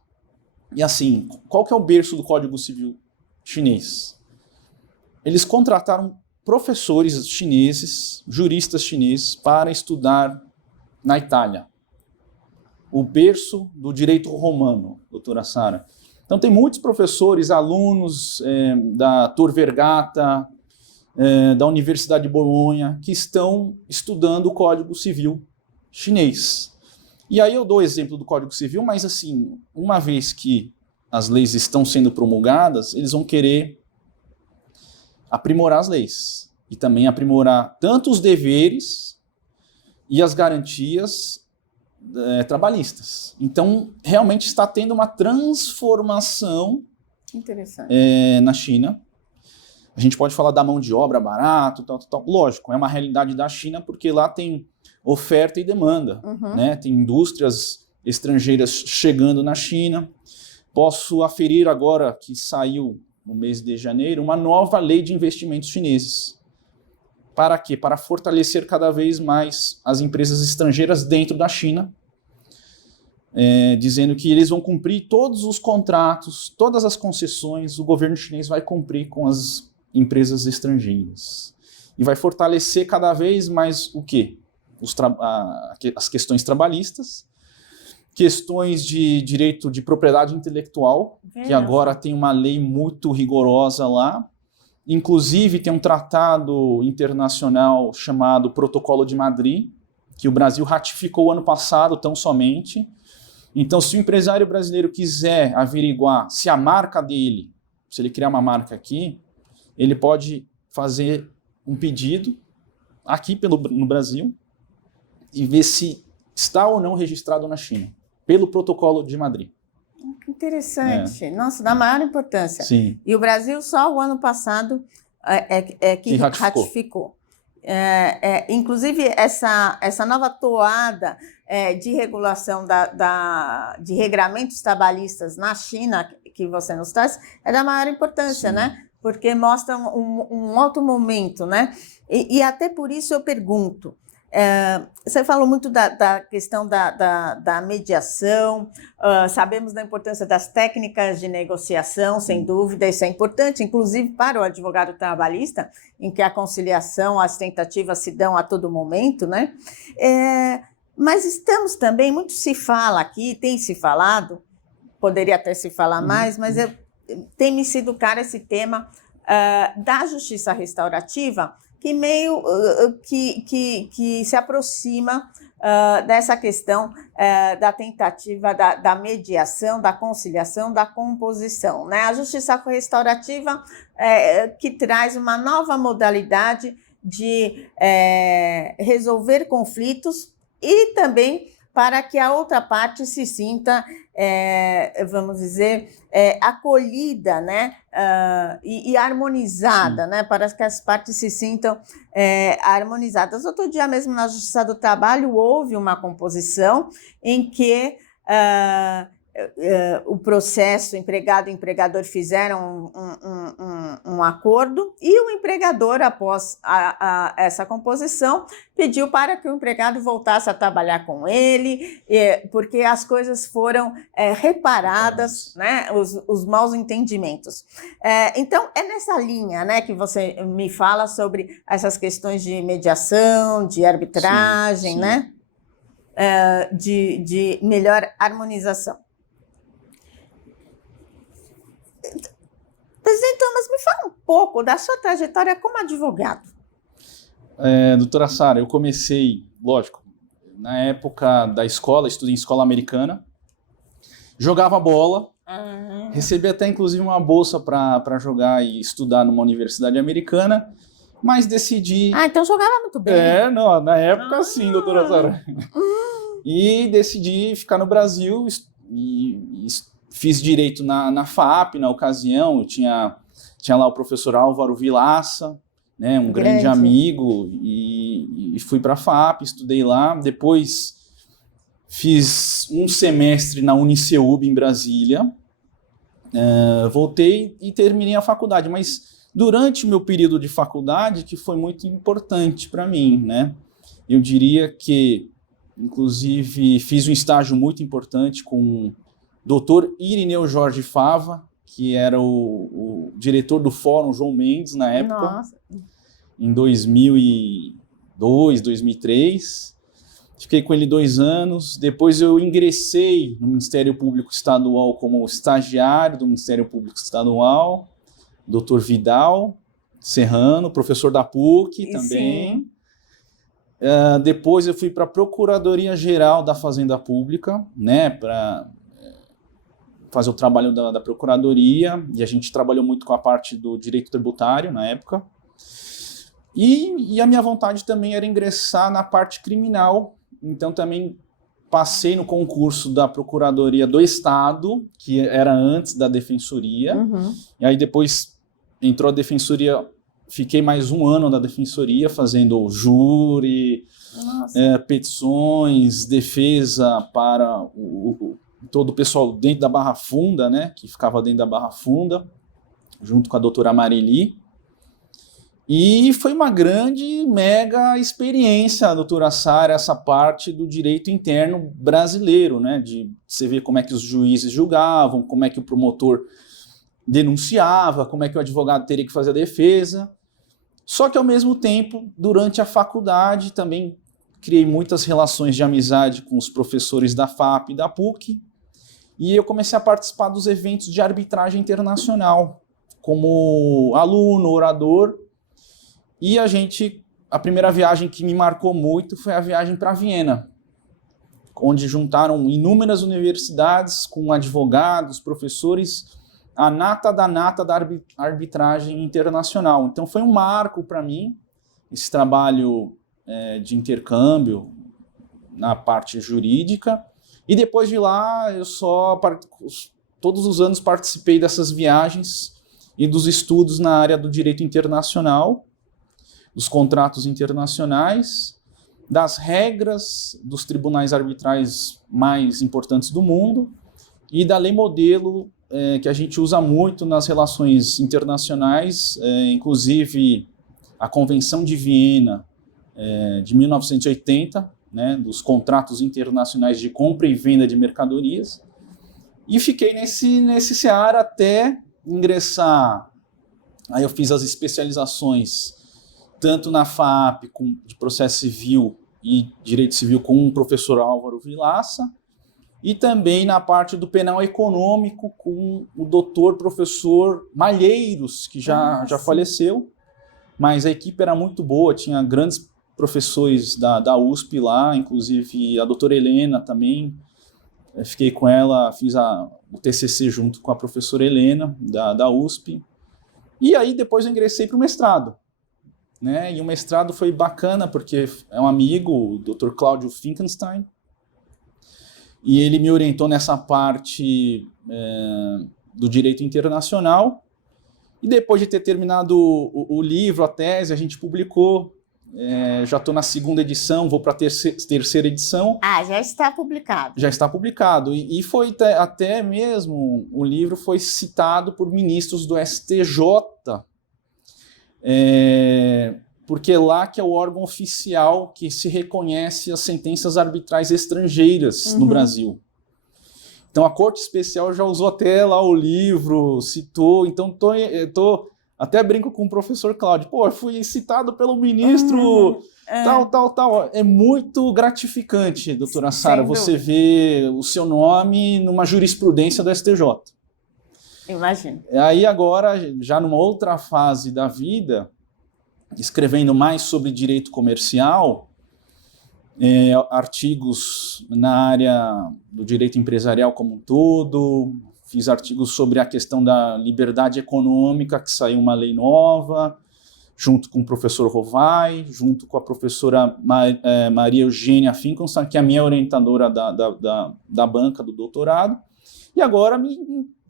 E assim, qual que é o berço do Código Civil Chinês? Eles contrataram professores chineses, juristas chineses, para estudar na Itália. O berço do direito romano, doutora Sara. Então tem muitos professores, alunos da Tor Vergata, da Universidade de Bolonha, que estão estudando o Código Civil chinês. E aí eu dou o exemplo do Código Civil, mas assim, uma vez que as leis estão sendo promulgadas, eles vão querer aprimorar as leis. E também aprimorar tanto os deveres e as garantias trabalhistas. Então, realmente está tendo uma transformação na China. A gente pode falar da mão de obra barato, tal. Lógico, é uma realidade da China, porque lá tem oferta e demanda. Tem indústrias estrangeiras chegando na China. Posso aferir agora que saiu, no mês de janeiro, uma nova lei de investimentos chineses. Para quê? Para fortalecer cada vez mais as empresas estrangeiras dentro da China, dizendo que eles vão cumprir todos os contratos, todas as concessões, o governo chinês vai cumprir com as empresas estrangeiras. E vai fortalecer cada vez mais o quê? As questões trabalhistas, questões de direito de propriedade intelectual, que agora tem uma lei muito rigorosa lá, Inclusive, tem um tratado internacional chamado Protocolo de Madrid, que o Brasil ratificou ano passado, tão somente. Então, se o empresário brasileiro quiser averiguar se a marca dele, se ele criar uma marca aqui, ele pode fazer um pedido aqui no Brasil e ver se está ou não registrado na China, pelo Protocolo de Madrid. Interessante. Nossa, da maior importância. Sim. E o Brasil só o ano passado que ratificou. Inclusive, essa nova toada de regulação de regramentos trabalhistas na China, que você nos traz, é da maior importância, né? Porque mostra um alto momento, né? E até por isso eu pergunto, você falou muito da questão da mediação, sabemos da importância das técnicas de negociação, sem dúvida, isso é importante, inclusive para o advogado trabalhista, em que a conciliação, as tentativas se dão a todo momento, né? Mas estamos também, muito se fala aqui, tem se falado, poderia até se falar mais, mas tem me sido caro esse tema da justiça restaurativa, que meio que se aproxima dessa questão da tentativa da mediação, da conciliação, da composição, né? A justiça restaurativa que traz uma nova modalidade de resolver conflitos e também para que a outra parte se sinta, vamos dizer, acolhida, né? E harmonizada, né? Para que as partes se sintam harmonizadas. Outro dia mesmo, na Justiça do Trabalho, houve uma composição em que o processo, empregado e empregador fizeram um acordo e o empregador, após essa composição, pediu para que o empregado voltasse a trabalhar com ele, porque as coisas foram reparadas, né, os maus entendimentos. Então, é nessa linha, né, que você me fala sobre essas questões de mediação, de arbitragem, sim. Né, de melhor harmonização. Presidente Thomas, me fala um pouco da sua trajetória como advogado. Doutora Sara, eu comecei, lógico, na época da escola, estudei em escola americana, jogava bola, recebi até inclusive uma bolsa para jogar e estudar numa universidade americana, mas decidi... então jogava muito bem. Não, na época sim, doutora Sara. E decidi ficar no Brasil e fiz direito na FAAP, na ocasião, eu tinha lá o professor Álvaro Vilaça, né, um grande amigo, e fui para a FAAP, estudei lá, depois fiz um semestre na Uniceub em Brasília, voltei e terminei a faculdade, mas durante o meu período de faculdade, que foi muito importante para mim, né, eu diria que, inclusive, fiz um estágio muito importante com Dr. Irineu Jorge Fava, que era o diretor do Fórum João Mendes na época, Nossa. Em 2002, 2003. Fiquei com ele 2 anos. Depois eu ingressei no Ministério Público Estadual como estagiário do Ministério Público Estadual, Dr. Vidal Serrano, professor da PUC também. Depois eu fui para a Procuradoria-Geral da Fazenda Pública, né, para fazer o trabalho da Procuradoria, e a gente trabalhou muito com a parte do direito tributário na época. E a minha vontade também era ingressar na parte criminal, então também passei no concurso da Procuradoria do Estado, que era antes da Defensoria, e aí depois entrou a Defensoria, fiquei mais 1 ano na Defensoria, fazendo júri, petições, defesa para todo o pessoal dentro da Barra Funda, né, que ficava dentro da Barra Funda, junto com a doutora Marili. E foi uma grande, mega experiência, doutora Sara, essa parte do direito interno brasileiro, né, de você ver como é que os juízes julgavam, como é que o promotor denunciava, como é que o advogado teria que fazer a defesa. Só que, ao mesmo tempo, durante a faculdade, também criei muitas relações de amizade com os professores da FAAP e da PUC, e eu comecei a participar dos eventos de arbitragem internacional, como aluno, orador, e a primeira viagem que me marcou muito foi a viagem para Viena, onde juntaram inúmeras universidades com advogados, professores, a nata da arbitragem internacional. Então foi um marco para mim, esse trabalho de intercâmbio na parte jurídica, e depois de lá eu todos os anos participei dessas viagens e dos estudos na área do direito internacional, dos contratos internacionais, das regras dos tribunais arbitrais mais importantes do mundo e da lei modelo que a gente usa muito nas relações internacionais, inclusive a Convenção de Viena de 1980, né, dos contratos internacionais de compra e venda de mercadorias, e fiquei nesse seara até ingressar. Aí eu fiz as especializações tanto na FAAP de processo civil e direito civil com o professor Álvaro Vilaça, e também na parte do penal econômico com o doutor professor Malheiros, que já faleceu, mas a equipe era muito boa, tinha grandes professores da USP lá, inclusive a doutora Helena também, fiquei com ela, fiz o TCC junto com a professora Helena, da USP, e aí depois eu ingressei para o mestrado. Né? E o mestrado foi bacana porque é um amigo, o Dr. Cláudio Finkenstein, e ele me orientou nessa parte do direito internacional, e depois de ter terminado o livro, a tese, a gente publicou, já estou na 2ª edição, vou para a terceira edição. Já está publicado. Já está publicado, e foi até mesmo, o livro foi citado por ministros do STJ, porque é lá que é o órgão oficial que se reconhece as sentenças arbitrais estrangeiras no Brasil. Então a Corte Especial já usou até lá o livro, citou, então até brinco com o professor Cláudio, eu fui citado pelo ministro tal. É muito gratificante, doutora Sara, você ver o seu nome numa jurisprudência do STJ. Imagino. Aí agora, já numa outra fase da vida, escrevendo mais sobre direito comercial, artigos na área do direito empresarial como um todo, fiz artigos sobre a questão da liberdade econômica, que saiu uma lei nova, junto com o professor Rovai, junto com a professora Maria Eugênia Finkenstein, que é a minha orientadora da banca do doutorado, e agora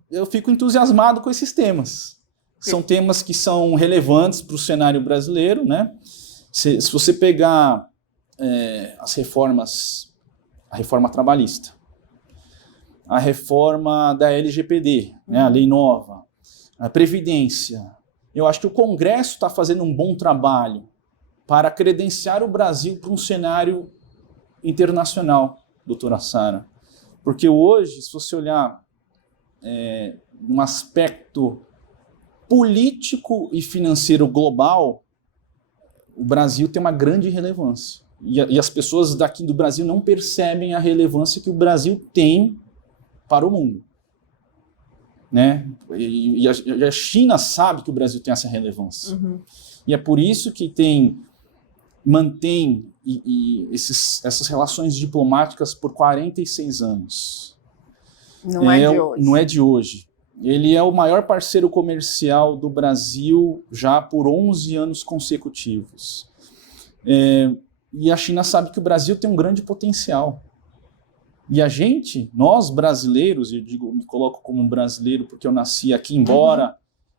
eu fico entusiasmado com esses temas. São temas que são relevantes para o cenário brasileiro, né? Se você pegar as reformas, a reforma trabalhista, a reforma da LGPD, né, a lei nova, a Previdência, eu acho que o Congresso está fazendo um bom trabalho para credenciar o Brasil para um cenário internacional, doutora Sara. Porque hoje, se você olhar um aspecto político e financeiro global, o Brasil tem uma grande relevância. E as pessoas daqui do Brasil não percebem a relevância que o Brasil tem para o mundo. Né? E a China sabe que o Brasil tem essa relevância. E é por isso que mantém essas relações diplomáticas por 46 anos. Não é de hoje. Não é de hoje. Ele é o maior parceiro comercial do Brasil já por 11 anos consecutivos. E a China sabe que o Brasil tem um grande potencial. E a gente, nós brasileiros, me coloco como um brasileiro porque eu nasci aqui, embora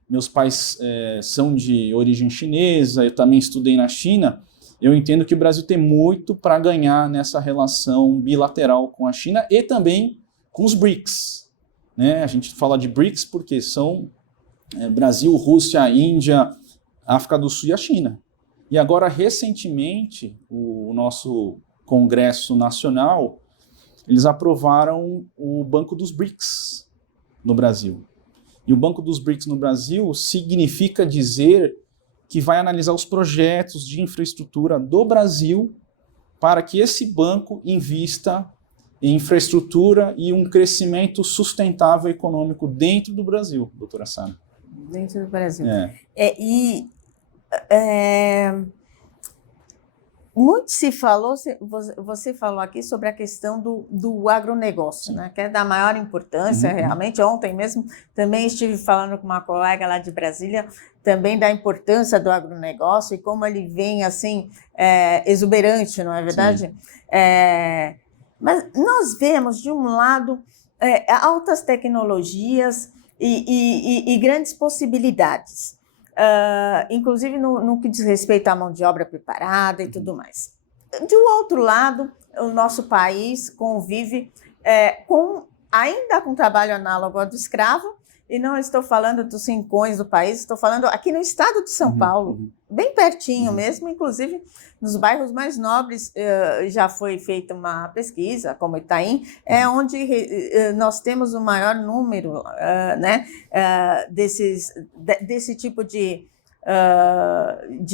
meus pais são de origem chinesa, eu também estudei na China, eu entendo que o Brasil tem muito para ganhar nessa relação bilateral com a China e também com os BRICS. Né? A gente fala de BRICS porque são Brasil, Rússia, Índia, África do Sul e a China. E agora, recentemente, o nosso Congresso Nacional, eles aprovaram o Banco dos BRICS no Brasil. E o Banco dos BRICS no Brasil significa dizer que vai analisar os projetos de infraestrutura do Brasil para que esse banco invista em infraestrutura e um crescimento sustentável econômico dentro do Brasil, doutora Sara. Dentro do Brasil. Muito se falou, você falou aqui sobre a questão do agronegócio, né, que é da maior importância, realmente. Ontem mesmo também estive falando com uma colega lá de Brasília, também da importância do agronegócio e como ele vem assim, exuberante, não é verdade? Mas nós vemos, de um lado, altas tecnologias e grandes possibilidades. Inclusive no que diz respeito à mão de obra preparada e tudo mais. Do outro lado, o nosso país convive ainda com trabalho análogo ao do escravo, e não estou falando dos rincões do país, estou falando aqui no estado de São Paulo, bem pertinho mesmo, inclusive nos bairros mais nobres. Já foi feita uma pesquisa, como Itaim, onde nós temos o maior número desse tipo de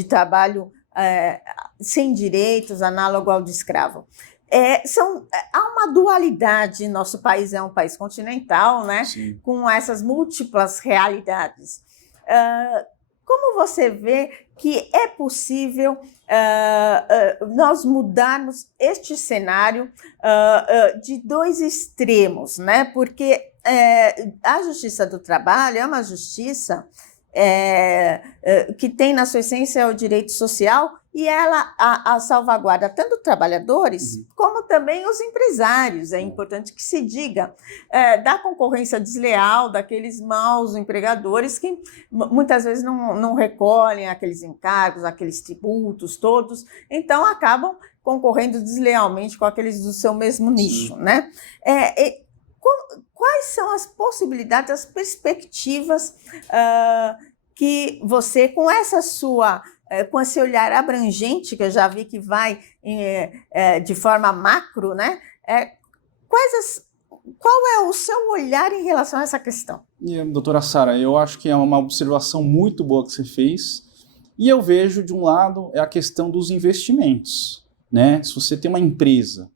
trabalho sem direitos, análogo ao de escravo. Há uma dualidade. Nosso país é um país continental, né? Com essas múltiplas realidades. Como você vê que é possível nós mudarmos este cenário de dois extremos, né? Porque a Justiça do Trabalho é uma justiça que tem na sua essência o direito social, e ela a salvaguarda tanto trabalhadores como também os empresários. É importante que se diga da concorrência desleal, daqueles maus empregadores que muitas vezes não recolhem aqueles encargos, aqueles tributos todos, então acabam concorrendo deslealmente com aqueles do seu mesmo nicho, né? Quais são as possibilidades, as perspectivas que você, com esse olhar abrangente, que eu já vi que vai de forma macro, né? Qual é o seu olhar em relação a essa questão? Doutora Sara, eu acho que é uma observação muito boa que você fez, e eu vejo, de um lado, a questão dos investimentos, né? Se você tem uma empresa,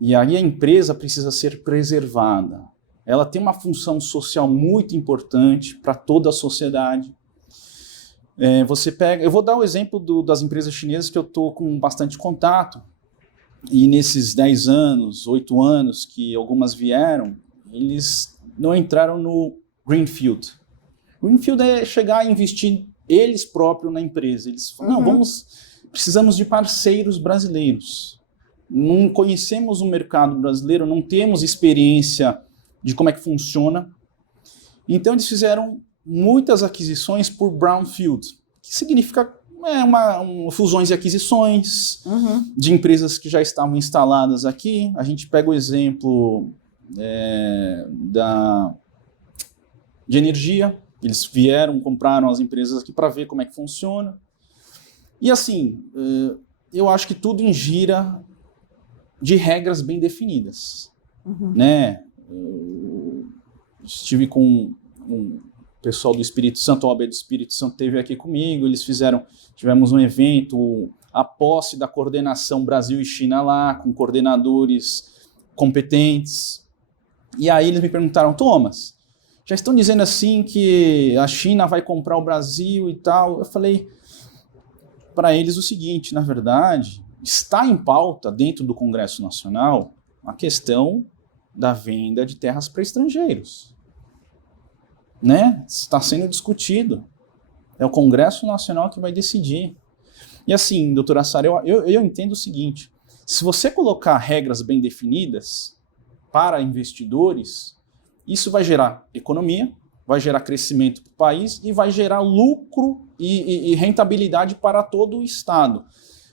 e aí a empresa precisa ser preservada, ela tem uma função social muito importante para toda a sociedade. Eu vou dar o exemplo das empresas chinesas que eu estou com bastante contato, e nesses 10 anos, 8 anos que algumas vieram, eles não entraram no Greenfield. Greenfield é chegar a investir eles próprios na empresa. Eles falam, não, precisamos de parceiros brasileiros. Não conhecemos o mercado brasileiro, não temos experiência de como é que funciona. Então eles fizeram muitas aquisições por brownfield, que significa fusões e aquisições de empresas que já estavam instaladas aqui. A gente pega o exemplo de energia. Eles vieram, compraram as empresas aqui para ver como é que funciona. E assim, eu acho que tudo gira de regras bem definidas, né? Estive com o pessoal do Espírito Santo, a OAB do Espírito Santo esteve aqui comigo, tivemos um evento, a posse da coordenação Brasil e China lá, com coordenadores competentes, e aí eles me perguntaram, Thomas, já estão dizendo assim que a China vai comprar o Brasil e tal. Eu falei para eles o seguinte, na verdade, está em pauta dentro do Congresso Nacional a questão da venda de terras para estrangeiros. Né? Está sendo discutido. É o Congresso Nacional que vai decidir. E assim, doutora Sara, eu entendo o seguinte, se você colocar regras bem definidas para investidores, isso vai gerar economia, vai gerar crescimento para o país e vai gerar lucro e rentabilidade para todo o Estado.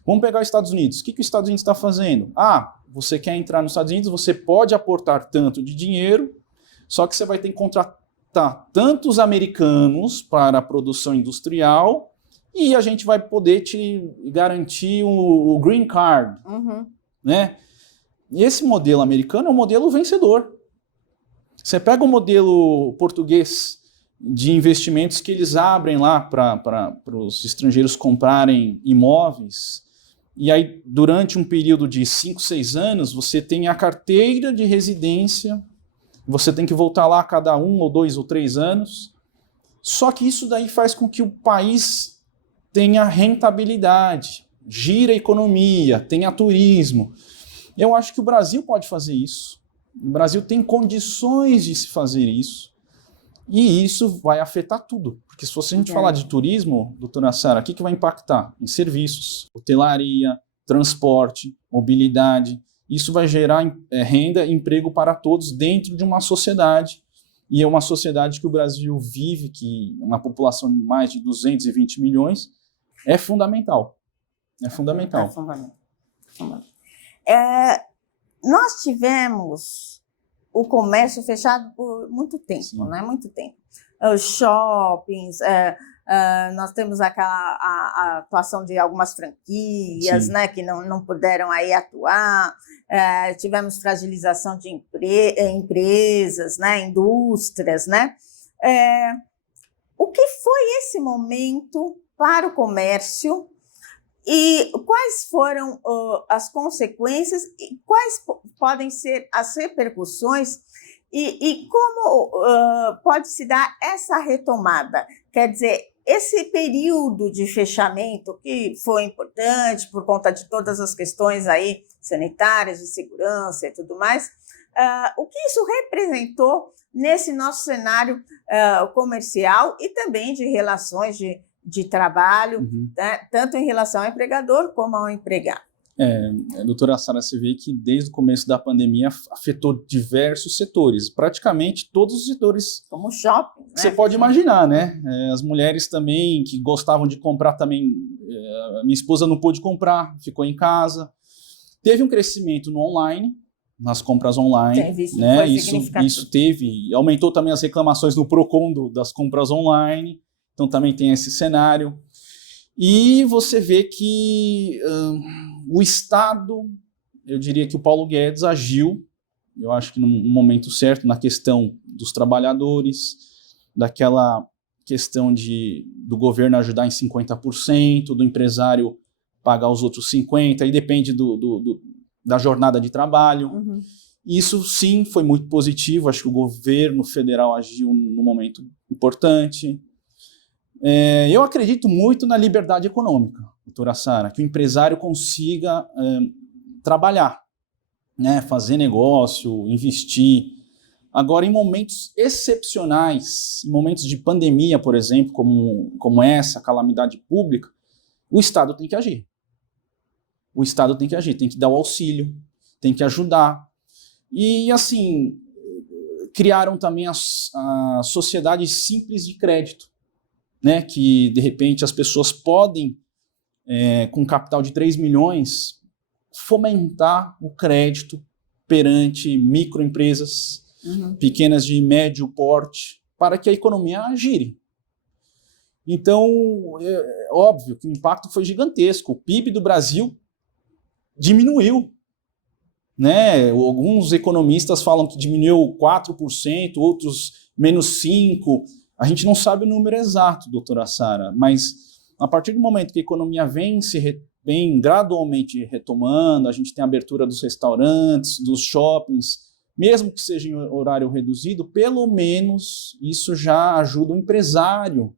Vamos pegar os Estados Unidos. O que os Estados Unidos está fazendo? Você quer entrar nos Estados Unidos, você pode aportar tanto de dinheiro, só que você vai ter que contratar tantos americanos para a produção industrial e a gente vai poder te garantir o green card. Né? E esse modelo americano é um modelo vencedor. Você pega o modelo português de investimentos que eles abrem lá para os estrangeiros comprarem imóveis, e aí durante um período de 5, 6 anos você tem a carteira de residência, você tem que voltar lá a cada 1 ou 2 ou 3 anos, Só que isso daí faz com que o país tenha rentabilidade, gira a economia, tenha turismo. Eu acho que o Brasil pode fazer isso. O Brasil tem condições de se fazer isso. E isso vai afetar tudo. Porque se a gente falar de turismo, doutora Sara, o que vai impactar? Em serviços, hotelaria, transporte, mobilidade. Isso vai gerar renda e emprego para todos dentro de uma sociedade. E é uma sociedade que o Brasil vive, que uma população de mais de 220 milhões, é fundamental. É fundamental. É fundamental. Nós tivemos o comércio fechado por muito tempo, né? Muito tempo. Os shoppings, nós temos a atuação de algumas franquias, né, que não puderam aí atuar, tivemos fragilização de empresas, né, indústrias, né? O que foi esse momento para o comércio e quais foram as consequências e quais podem ser as repercussões e como pode se dar essa retomada? Quer dizer, esse período de fechamento que foi importante por conta de todas as questões aí sanitárias, de segurança e tudo mais, o que isso representou nesse nosso cenário comercial e também de relações de trabalho, né, tanto em relação ao empregador como ao empregado? Doutora Sara, você vê que desde o começo da pandemia afetou diversos setores, praticamente todos os setores. Como shopping, né? Você pode imaginar, né? As mulheres também que gostavam de comprar também, minha esposa não pôde comprar, ficou em casa. Teve um crescimento no online, nas compras online, né? Isso teve, aumentou também as reclamações no Procon das compras online, então também tem esse cenário. E você vê que o Estado, eu diria que o Paulo Guedes agiu, eu acho que no momento certo, na questão dos trabalhadores, daquela questão do governo ajudar em 50%, do empresário pagar os outros 50%, aí depende da jornada de trabalho. Isso sim foi muito positivo, acho que o governo federal agiu num momento importante. Eu acredito muito na liberdade econômica, doutora Sara, que o empresário consiga trabalhar, né, fazer negócio, investir. Agora, em momentos excepcionais, em momentos de pandemia, por exemplo, como essa, calamidade pública, o Estado tem que agir. O Estado tem que agir, tem que dar o auxílio, tem que ajudar. E, assim, criaram também as sociedades simples de crédito, né, que, de repente, as pessoas podem, com capital de 3 milhões, fomentar o crédito perante microempresas, pequenas de médio porte, para que a economia gire. Então, é óbvio que o impacto foi gigantesco. O PIB do Brasil diminuiu, né? Alguns economistas falam que diminuiu 4%, outros menos 5%. A gente não sabe o número exato, doutora Sara, mas a partir do momento que a economia vem gradualmente retomando, a gente tem a abertura dos restaurantes, dos shoppings, mesmo que seja em horário reduzido, pelo menos isso já ajuda o empresário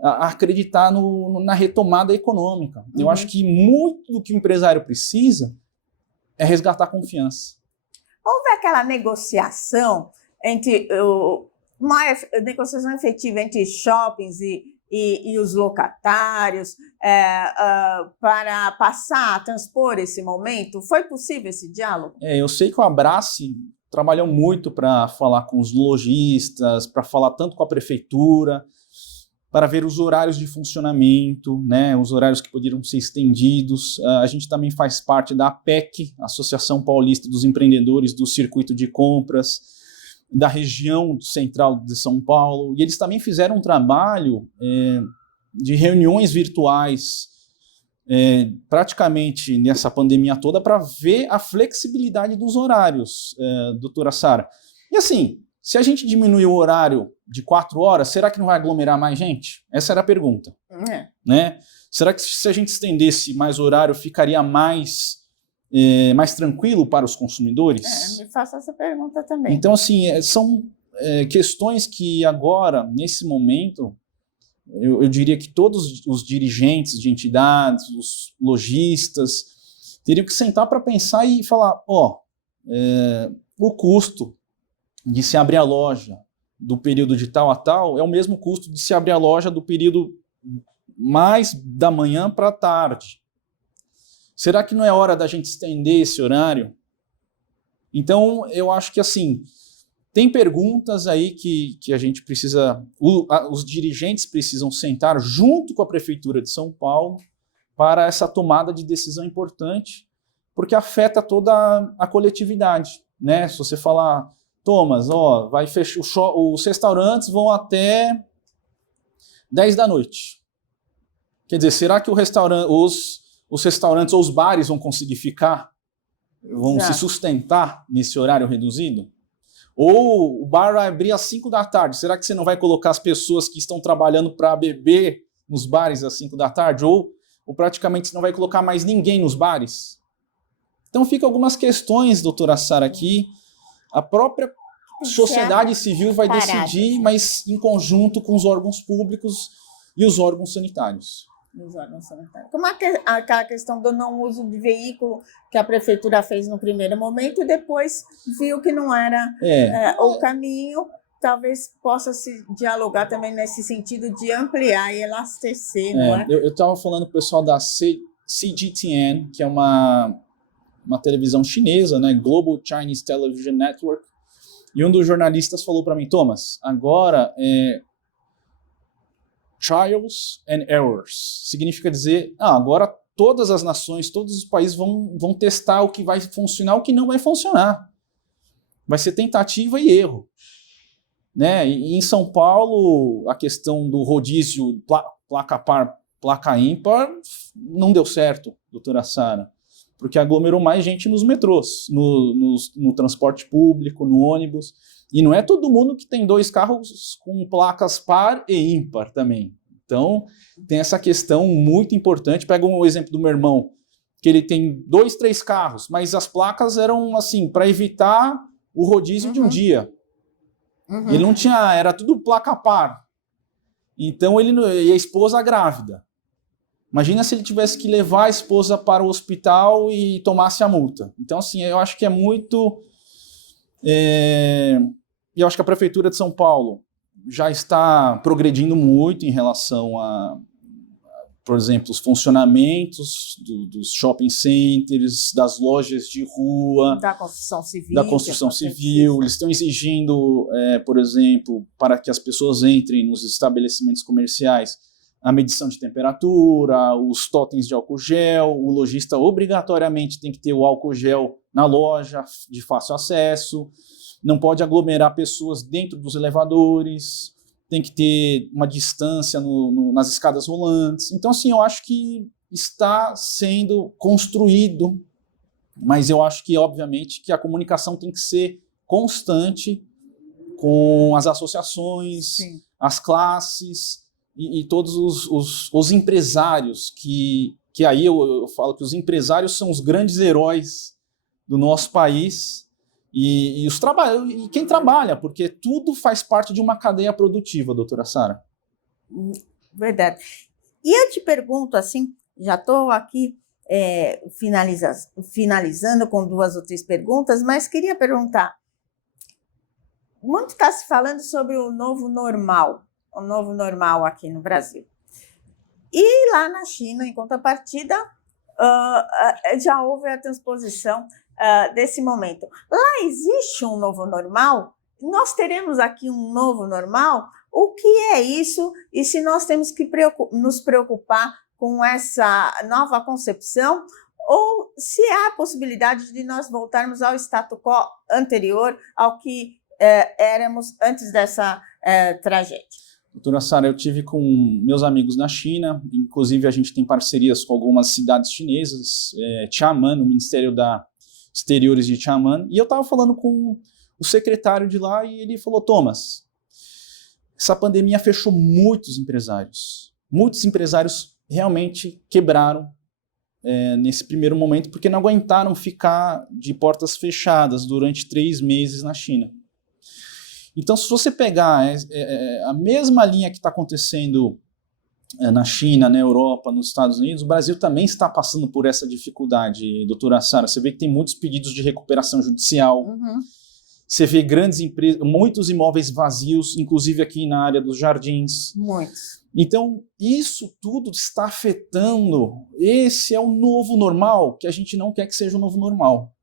a acreditar na retomada econômica. Eu acho que muito do que o empresário precisa é resgatar a confiança. Houve aquela negociação entre uma negociação efetiva entre shoppings e os locatários para transpor esse momento? Foi possível esse diálogo? Eu sei que o Abrace trabalhou muito para falar com os lojistas, para falar tanto com a prefeitura, para ver os horários de funcionamento, né, os horários que poderiam ser estendidos. A gente também faz parte da APEC, Associação Paulista dos Empreendedores do Circuito de Compras, da região central de São Paulo, e eles também fizeram um trabalho de reuniões virtuais praticamente nessa pandemia toda para ver a flexibilidade dos horários, doutora Sara. E assim, se a gente diminuir o horário de 4 horas, será que não vai aglomerar mais gente? Essa era a pergunta. Né? Será que se a gente estendesse mais o horário, ficaria mais tranquilo para os consumidores? Me faço essa pergunta também. Então, assim, são questões que agora, nesse momento, eu diria que todos os dirigentes de entidades, os lojistas, teriam que sentar para pensar e falar, o custo de se abrir a loja do período de tal a tal é o mesmo custo de se abrir a loja do período mais da manhã para a tarde. Será que não é hora da gente estender esse horário? Então, eu acho que, assim, tem perguntas aí que a gente precisa, os dirigentes precisam sentar junto com a Prefeitura de São Paulo para essa tomada de decisão importante, porque afeta toda a coletividade, né? Se você falar, Thomas, vai fechar os restaurantes vão até 10 da noite. Quer dizer, será que os restaurantes ou os bares vão conseguir ficar? Vão se sustentar nesse horário reduzido? Ou o bar vai abrir às 5 da tarde. Será que você não vai colocar as pessoas que estão trabalhando para beber nos bares às 5 da tarde? Ou praticamente você não vai colocar mais ninguém nos bares? Então ficam algumas questões, doutora Sara, aqui. A própria sociedade civil vai decidir, mas em conjunto com os órgãos públicos e os órgãos sanitários. Como aquela questão do não uso de veículo que a prefeitura fez no primeiro momento e depois viu que não era o caminho, talvez possa se dialogar também nesse sentido de ampliar e elastecer, não é? Eu estava falando com o pessoal da CGTN, que é uma televisão chinesa, né, Global Chinese Television Network, e um dos jornalistas falou para mim, Thomas, agora trials and errors. Significa dizer, agora todas as nações, todos os países vão testar o que vai funcionar, o que não vai funcionar. Vai ser tentativa e erro. Né? E em São Paulo, a questão do rodízio placa par, placa ímpar, não deu certo, doutora Sara, porque aglomerou mais gente nos metrôs, no transporte público, no ônibus. E não é todo mundo que tem 2 carros com placas par e ímpar também. Então, tem essa questão muito importante. Pega um exemplo do meu irmão, que ele tem 2, 3 carros, mas as placas eram assim, para evitar o rodízio de um dia. Ele não tinha, era tudo placa par. Então, e a esposa grávida. Imagina se ele tivesse que levar a esposa para o hospital e tomasse a multa. Então, assim, eu acho que é muito... E eu acho que a Prefeitura de São Paulo já está progredindo muito em relação a, por exemplo, os funcionamentos dos shopping centers, das lojas de rua, da construção civil. Eles estão exigindo, por exemplo, para que as pessoas entrem nos estabelecimentos comerciais, a medição de temperatura, os totens de álcool gel, o lojista obrigatoriamente tem que ter o álcool gel na loja, de fácil acesso, não pode aglomerar pessoas dentro dos elevadores, tem que ter uma distância nas escadas rolantes. Então, assim, eu acho que está sendo construído, mas eu acho que, obviamente, que a comunicação tem que ser constante com as associações, sim, as classes e todos os empresários, que aí eu falo que os empresários são os grandes heróis do nosso país, e quem trabalha, porque tudo faz parte de uma cadeia produtiva, doutora Sara. Verdade. E eu te pergunto, assim, já estou aqui finalizando com 2 ou 3 perguntas, mas queria perguntar, muito está se falando sobre o novo normal aqui no Brasil. E lá na China, em contrapartida, já houve a transposição desse momento. Lá existe um novo normal? Nós teremos aqui um novo normal? O que é isso? E se nós temos que nos preocupar com essa nova concepção? Ou se há a possibilidade de nós voltarmos ao status quo anterior, ao que éramos antes dessa tragédia? Doutora Sara, eu tive com meus amigos na China, inclusive a gente tem parcerias com algumas cidades chinesas, Xiamen, o Ministério da Exteriores de Xiamen, e eu estava falando com o secretário de lá e ele falou, Thomas, essa pandemia fechou muitos empresários realmente quebraram nesse primeiro momento, porque não aguentaram ficar de portas fechadas durante 3 meses na China. Então, se você pegar a mesma linha que está acontecendo na China, na Europa, nos Estados Unidos, o Brasil também está passando por essa dificuldade, doutora Sara. Você vê que tem muitos pedidos de recuperação judicial, você vê grandes empresas, muitos imóveis vazios, inclusive aqui na área dos jardins. Muitos. Então, isso tudo está afetando. Esse é o novo normal, que a gente não quer que seja o novo normal.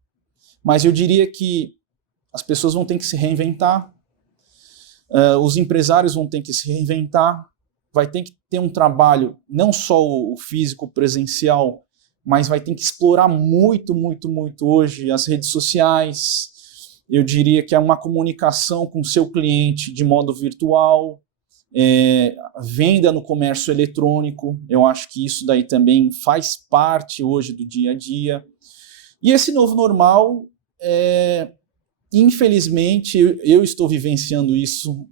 Mas eu diria que as pessoas vão ter que se reinventar, os empresários vão ter que se reinventar, vai ter que ter um trabalho, não só o físico, presencial, mas vai ter que explorar muito, muito, muito hoje as redes sociais. Eu diria que é uma comunicação com o seu cliente de modo virtual, venda no comércio eletrônico. Eu acho que isso daí também faz parte hoje do dia a dia. E esse novo normal, infelizmente, eu estou vivenciando isso,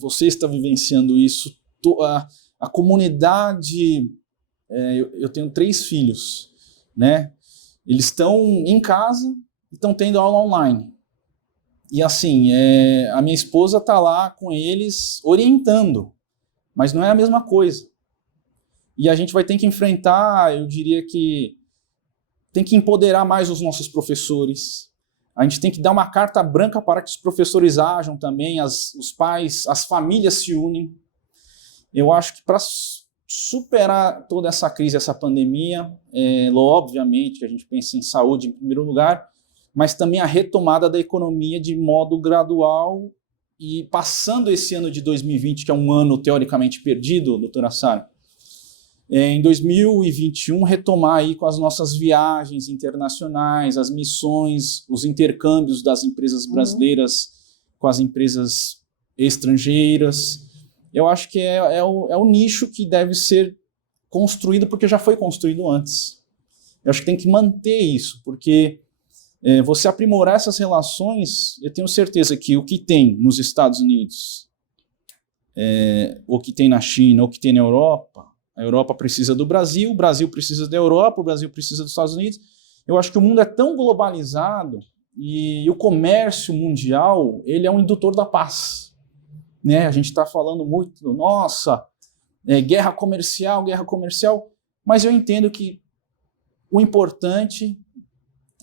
você está vivenciando isso, a comunidade, eu tenho 3 filhos, né? Eles estão em casa e estão tendo aula online. E assim, a minha esposa está lá com eles orientando, mas não é a mesma coisa. E a gente vai ter que enfrentar, eu diria que tem que empoderar mais os nossos professores. A gente tem que dar uma carta branca para que os professores ajam também, os pais, as famílias se unem. Eu acho que para superar toda essa crise, essa pandemia, obviamente que a gente pensa em saúde em primeiro lugar, mas também a retomada da economia de modo gradual e passando esse ano de 2020, que é um ano teoricamente perdido, doutora Sara, em 2021 retomar aí com as nossas viagens internacionais, as missões, os intercâmbios das empresas brasileiras com as empresas estrangeiras. Eu acho que é o nicho que deve ser construído, porque já foi construído antes. Eu acho que tem que manter isso, porque você aprimorar essas relações, eu tenho certeza que o que tem nos Estados Unidos, o que tem na China, o que tem na Europa, a Europa precisa do Brasil, o Brasil precisa da Europa, o Brasil precisa dos Estados Unidos. Eu acho que o mundo é tão globalizado e o comércio mundial, ele é um indutor da paz. Né? A gente está falando muito, nossa, guerra comercial, mas eu entendo que o importante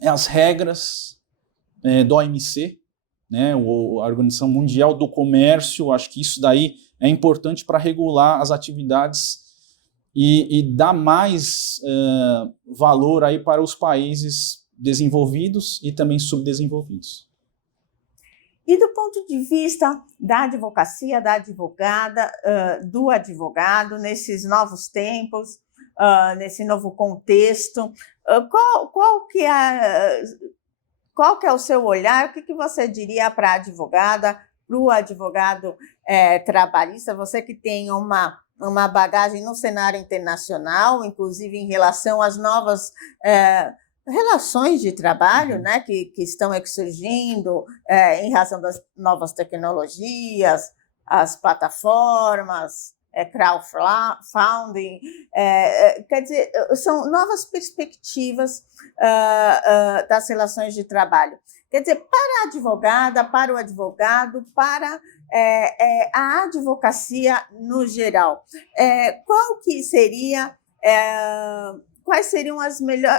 as regras do OMC, né, a Organização Mundial do Comércio. Acho que isso daí é importante para regular as atividades e dar mais valor aí para os países desenvolvidos e também subdesenvolvidos. E do ponto de vista da advocacia, da advogada, do advogado, nesses novos tempos, nesse novo contexto, qual que é o seu olhar? O que você diria para a advogada, para o advogado trabalhista, você que tem uma bagagem no cenário internacional, inclusive em relação às novas relações de trabalho, né, que estão surgindo em razão das novas tecnologias, as plataformas, crowdfunding, quer dizer, são novas perspectivas das relações de trabalho. Quer dizer, para a advogada, para o advogado, para a advocacia no geral, quais seriam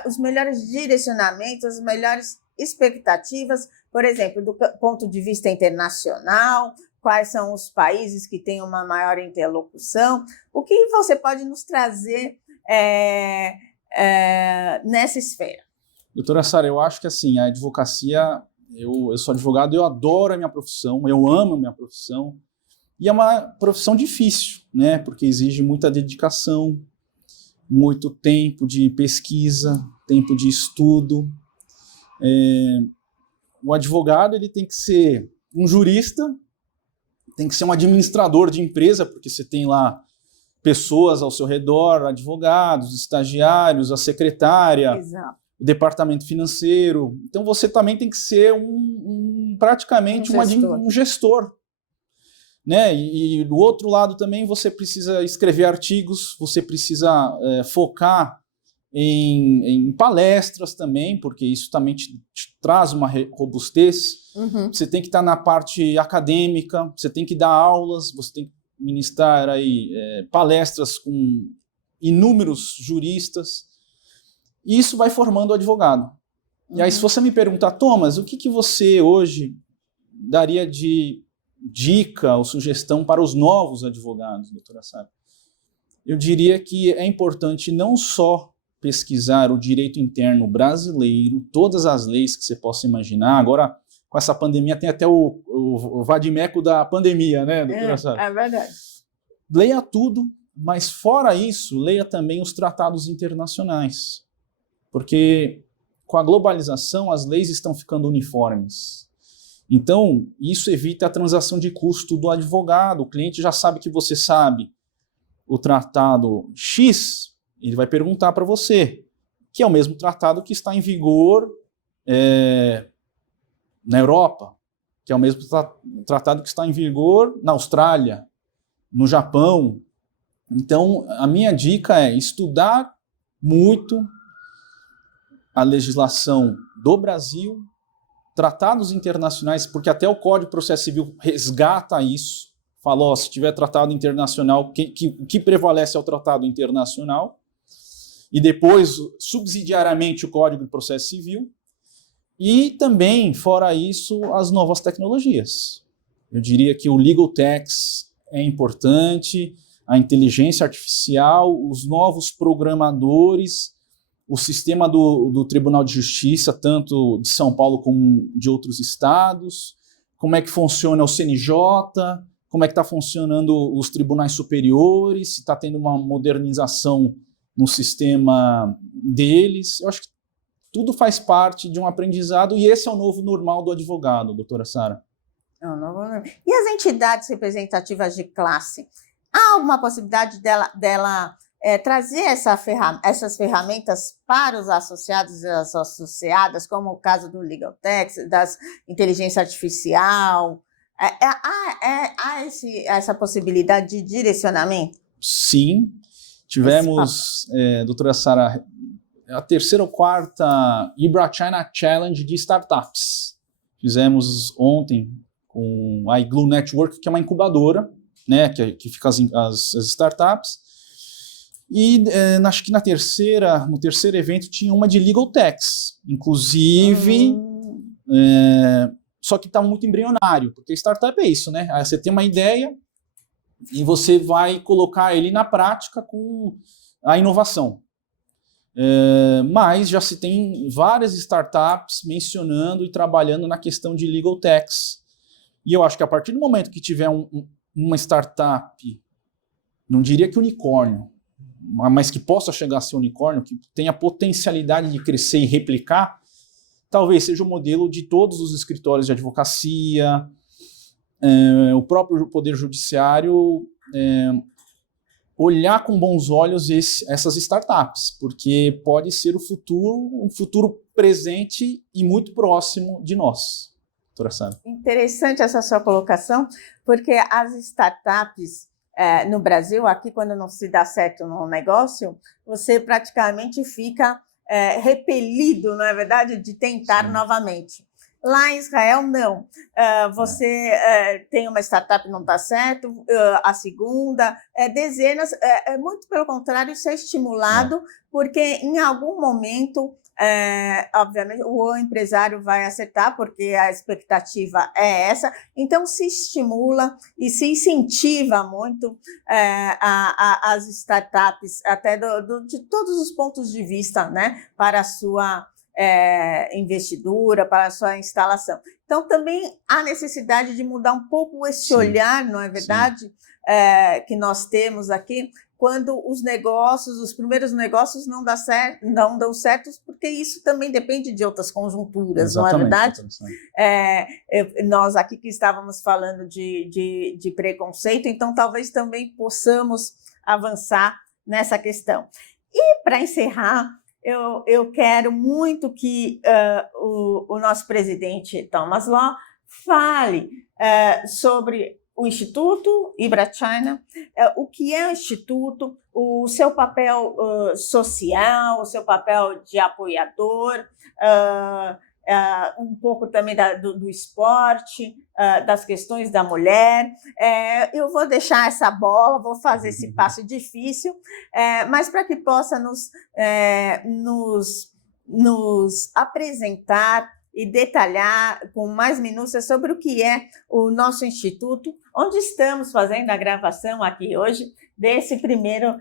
os melhores direcionamentos, as melhores expectativas, por exemplo, do ponto de vista internacional? Quais são os países que têm uma maior interlocução? O que você pode nos trazer nessa esfera? Doutora Sara, eu acho que assim, a advocacia, eu sou advogado, eu adoro a minha profissão, eu amo a minha profissão, e é uma profissão difícil, né? Porque exige muita dedicação, muito tempo de pesquisa, tempo de estudo. O advogado, ele tem que ser um jurista, tem que ser um administrador de empresa, porque você tem lá pessoas ao seu redor, advogados, estagiários, a secretária, Exato. O departamento financeiro. Então você também tem que ser praticamente um gestor. Né? E do outro lado também você precisa escrever artigos, você precisa focar em palestras também, porque isso também te traz uma robustez. Você tem que estar na parte acadêmica, você tem que dar aulas, você tem que ministrar aí, palestras com inúmeros juristas, e isso vai formando o advogado. E aí, se você me perguntar, Thomas, o que você hoje daria de dica ou sugestão para os novos advogados, doutora Sara? Eu diria que é importante não só pesquisar o direito interno brasileiro, todas as leis que você possa imaginar. Agora, com essa pandemia, tem até o vadimeco da pandemia, né, doutora Sara? É verdade. Leia tudo, mas fora isso, leia também os tratados internacionais. Porque com a globalização, as leis estão ficando uniformes. Então, isso evita a transação de custo do advogado. O cliente já sabe que você sabe o tratado X, ele vai perguntar para você, que é o mesmo tratado que está em vigor na Europa, que é o mesmo tratado que está em vigor na Austrália, no Japão. Então, a minha dica é estudar muito a legislação do Brasil, tratados internacionais, porque até o Código de Processo Civil resgata isso. Falou, se tiver tratado internacional, o que prevalece é o tratado internacional. E depois, subsidiariamente, o Código de Processo Civil. E também, fora isso, as novas tecnologias. Eu diria que o Legal Tex é importante, a inteligência artificial, os novos programadores, o sistema do Tribunal de Justiça, tanto de São Paulo como de outros estados, como é que funciona o CNJ, como é que está funcionando os tribunais superiores, se está tendo uma modernização no sistema deles. Eu acho que tudo faz parte de um aprendizado e esse é o novo normal do advogado, doutora Sara. E as entidades representativas de classe? Há alguma possibilidade dela trazer essas ferramentas para os associados e as associadas, como o caso do Legal Tex, das inteligência artificial? Há essa possibilidade de direcionamento? Sim, tivemos, doutora Sara, a 3ª ou 4ª IBRA China Challenge de startups. Fizemos ontem com a iGlue Network, que é uma incubadora, né, que fica as startups. E acho que no terceiro evento tinha uma de Legal Tex, inclusive, só que está muito embrionário, porque startup é isso, né? Aí você tem uma ideia e você vai colocar ele na prática com a inovação. Mas já se tem várias startups mencionando e trabalhando na questão de Legal Tex. E eu acho que a partir do momento que tiver uma startup, não diria que unicórnio, mas que possa chegar a ser unicórnio, que tenha potencialidade de crescer e replicar, talvez seja o modelo de todos os escritórios de advocacia, o próprio Poder Judiciário, olhar com bons olhos essas startups, porque pode ser um futuro presente e muito próximo de nós. Doutora Sara. Interessante essa sua colocação, porque as startups no Brasil, aqui quando não se dá certo no negócio, você praticamente fica repelido, não é verdade, de tentar Sim. novamente. Lá em Israel, não. Você tem uma startup e não está certo, a segunda, dezenas, muito pelo contrário, isso é estimulado, porque em algum momento, obviamente, o empresário vai acertar, porque a expectativa é essa, então se estimula e se incentiva muito as startups, até de todos os pontos de vista, né, para a sua investidura, para a sua instalação. Então, também há necessidade de mudar um pouco esse olhar, não é verdade? Que nós temos aqui, quando os primeiros negócios não dão certo, porque isso também depende de outras conjunturas, exatamente, não é verdade? Nós aqui que estávamos falando de preconceito, então talvez também possamos avançar nessa questão. E, para encerrar, eu quero muito que o nosso presidente Thomas Law fale sobre o Instituto IBRA China, o que é o Instituto, o seu papel social, o seu papel de apoiador, um pouco também do esporte, das questões da mulher. Eu vou deixar essa bola, vou fazer esse passo difícil, mas para que possa nos apresentar e detalhar com mais minúcia sobre o que é o nosso instituto, onde estamos fazendo a gravação aqui hoje, desse primeiro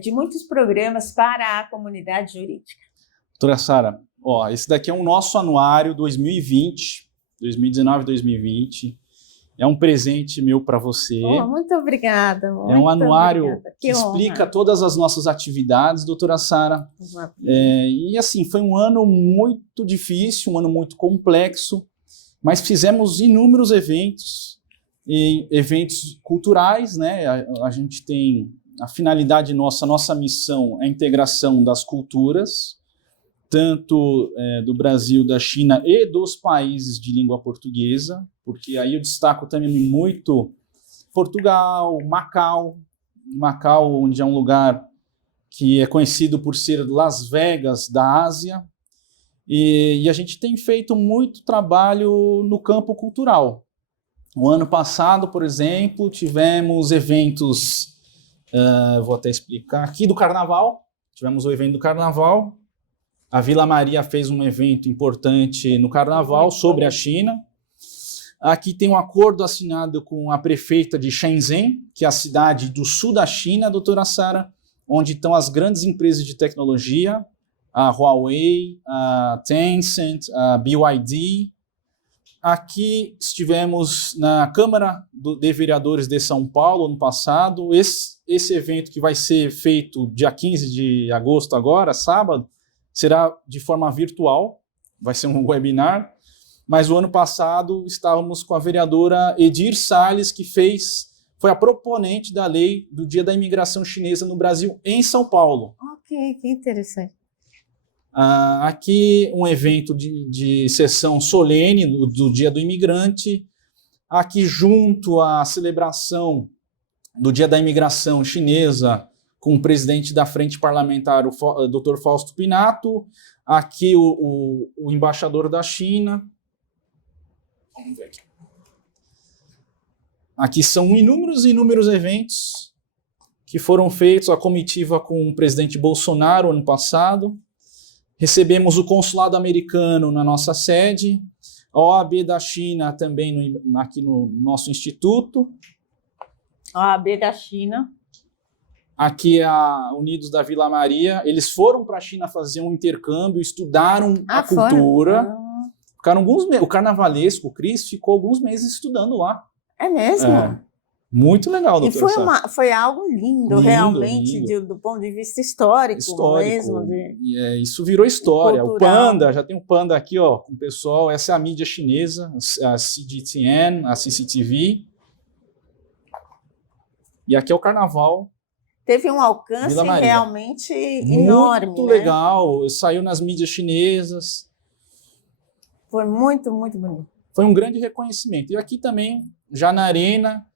de muitos programas para a comunidade jurídica. Doutora Sara, esse daqui é o nosso anuário 2020, 2019-2020. É um presente meu para você. Muito obrigada. É um anuário que explica todas as nossas atividades, doutora Sara. E assim, foi um ano muito difícil, um ano muito complexo, mas fizemos inúmeros eventos, e eventos culturais, né? A gente tem a finalidade nossa missão é a integração das culturas, tanto do Brasil, da China e dos países de língua portuguesa, porque aí eu destaco também muito Portugal, Macau, onde é um lugar que é conhecido por ser Las Vegas da Ásia, e a gente tem feito muito trabalho no campo cultural. O ano passado, por exemplo, tivemos eventos, vou até explicar aqui, do Carnaval, tivemos o evento do Carnaval. A Vila Maria fez um evento importante no Carnaval sobre a China. Aqui tem um acordo assinado com a prefeita de Shenzhen, que é a cidade do sul da China, doutora Sara, onde estão as grandes empresas de tecnologia, a Huawei, a Tencent, a BYD. Aqui estivemos na Câmara de Vereadores de São Paulo, ano passado. Esse evento que vai ser feito dia 15 de agosto agora, sábado, será de forma virtual, vai ser um webinar, mas o ano passado estávamos com a vereadora Edir Salles, que foi a proponente da lei do Dia da Imigração Chinesa no Brasil, em São Paulo. Ok, que interessante. Aqui um evento de sessão solene do Dia do Imigrante, aqui junto à celebração do Dia da Imigração Chinesa, com o presidente da Frente Parlamentar, o Dr. Fausto Pinato, aqui o embaixador da China. Vamos ver aqui. Aqui são inúmeros eventos que foram feitos, a comitiva com o presidente Bolsonaro ano passado. Recebemos o consulado americano na nossa sede, a OAB da China também aqui no nosso instituto. A OAB da China. Aqui a Unidos da Vila Maria, eles foram para a China fazer um intercâmbio, estudaram a cultura. Ficaram alguns meses. O carnavalesco, o Cris, ficou alguns meses estudando lá. É mesmo? Muito legal, doutora. E foi algo lindo realmente, lindo. Do ponto de vista histórico mesmo. Isso virou história. Cultural. O Panda, já tem um Panda aqui, com o pessoal. Essa é a mídia chinesa, a CGTN, a CCTV. E aqui é o Carnaval. Teve um alcance realmente enorme. Muito legal, saiu nas mídias chinesas. Foi muito, muito bonito. Foi um grande reconhecimento. E aqui também, já na Arena,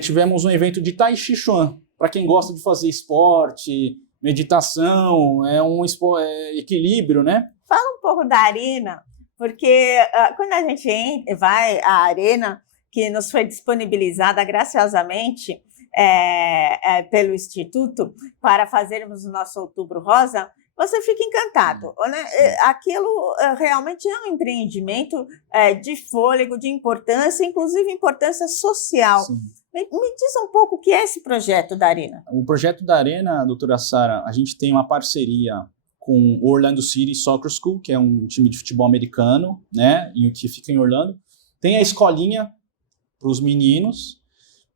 tivemos um evento de Tai Chi Chuan, para quem gosta de fazer esporte, meditação, equilíbrio, né? Fala um pouco da Arena, porque quando a gente vai à Arena, que nos foi disponibilizada graciosamente pelo Instituto para fazermos o nosso Outubro Rosa, você fica encantado, né? Aquilo realmente é um empreendimento de fôlego, de importância, inclusive importância social. Sim. Me diz um pouco o que é esse projeto da Arena. O projeto da Arena, doutora Sara, a gente tem uma parceria com o Orlando City Soccer School, que é um time de futebol americano, né, que fica em Orlando. Tem a escolinha para os meninos.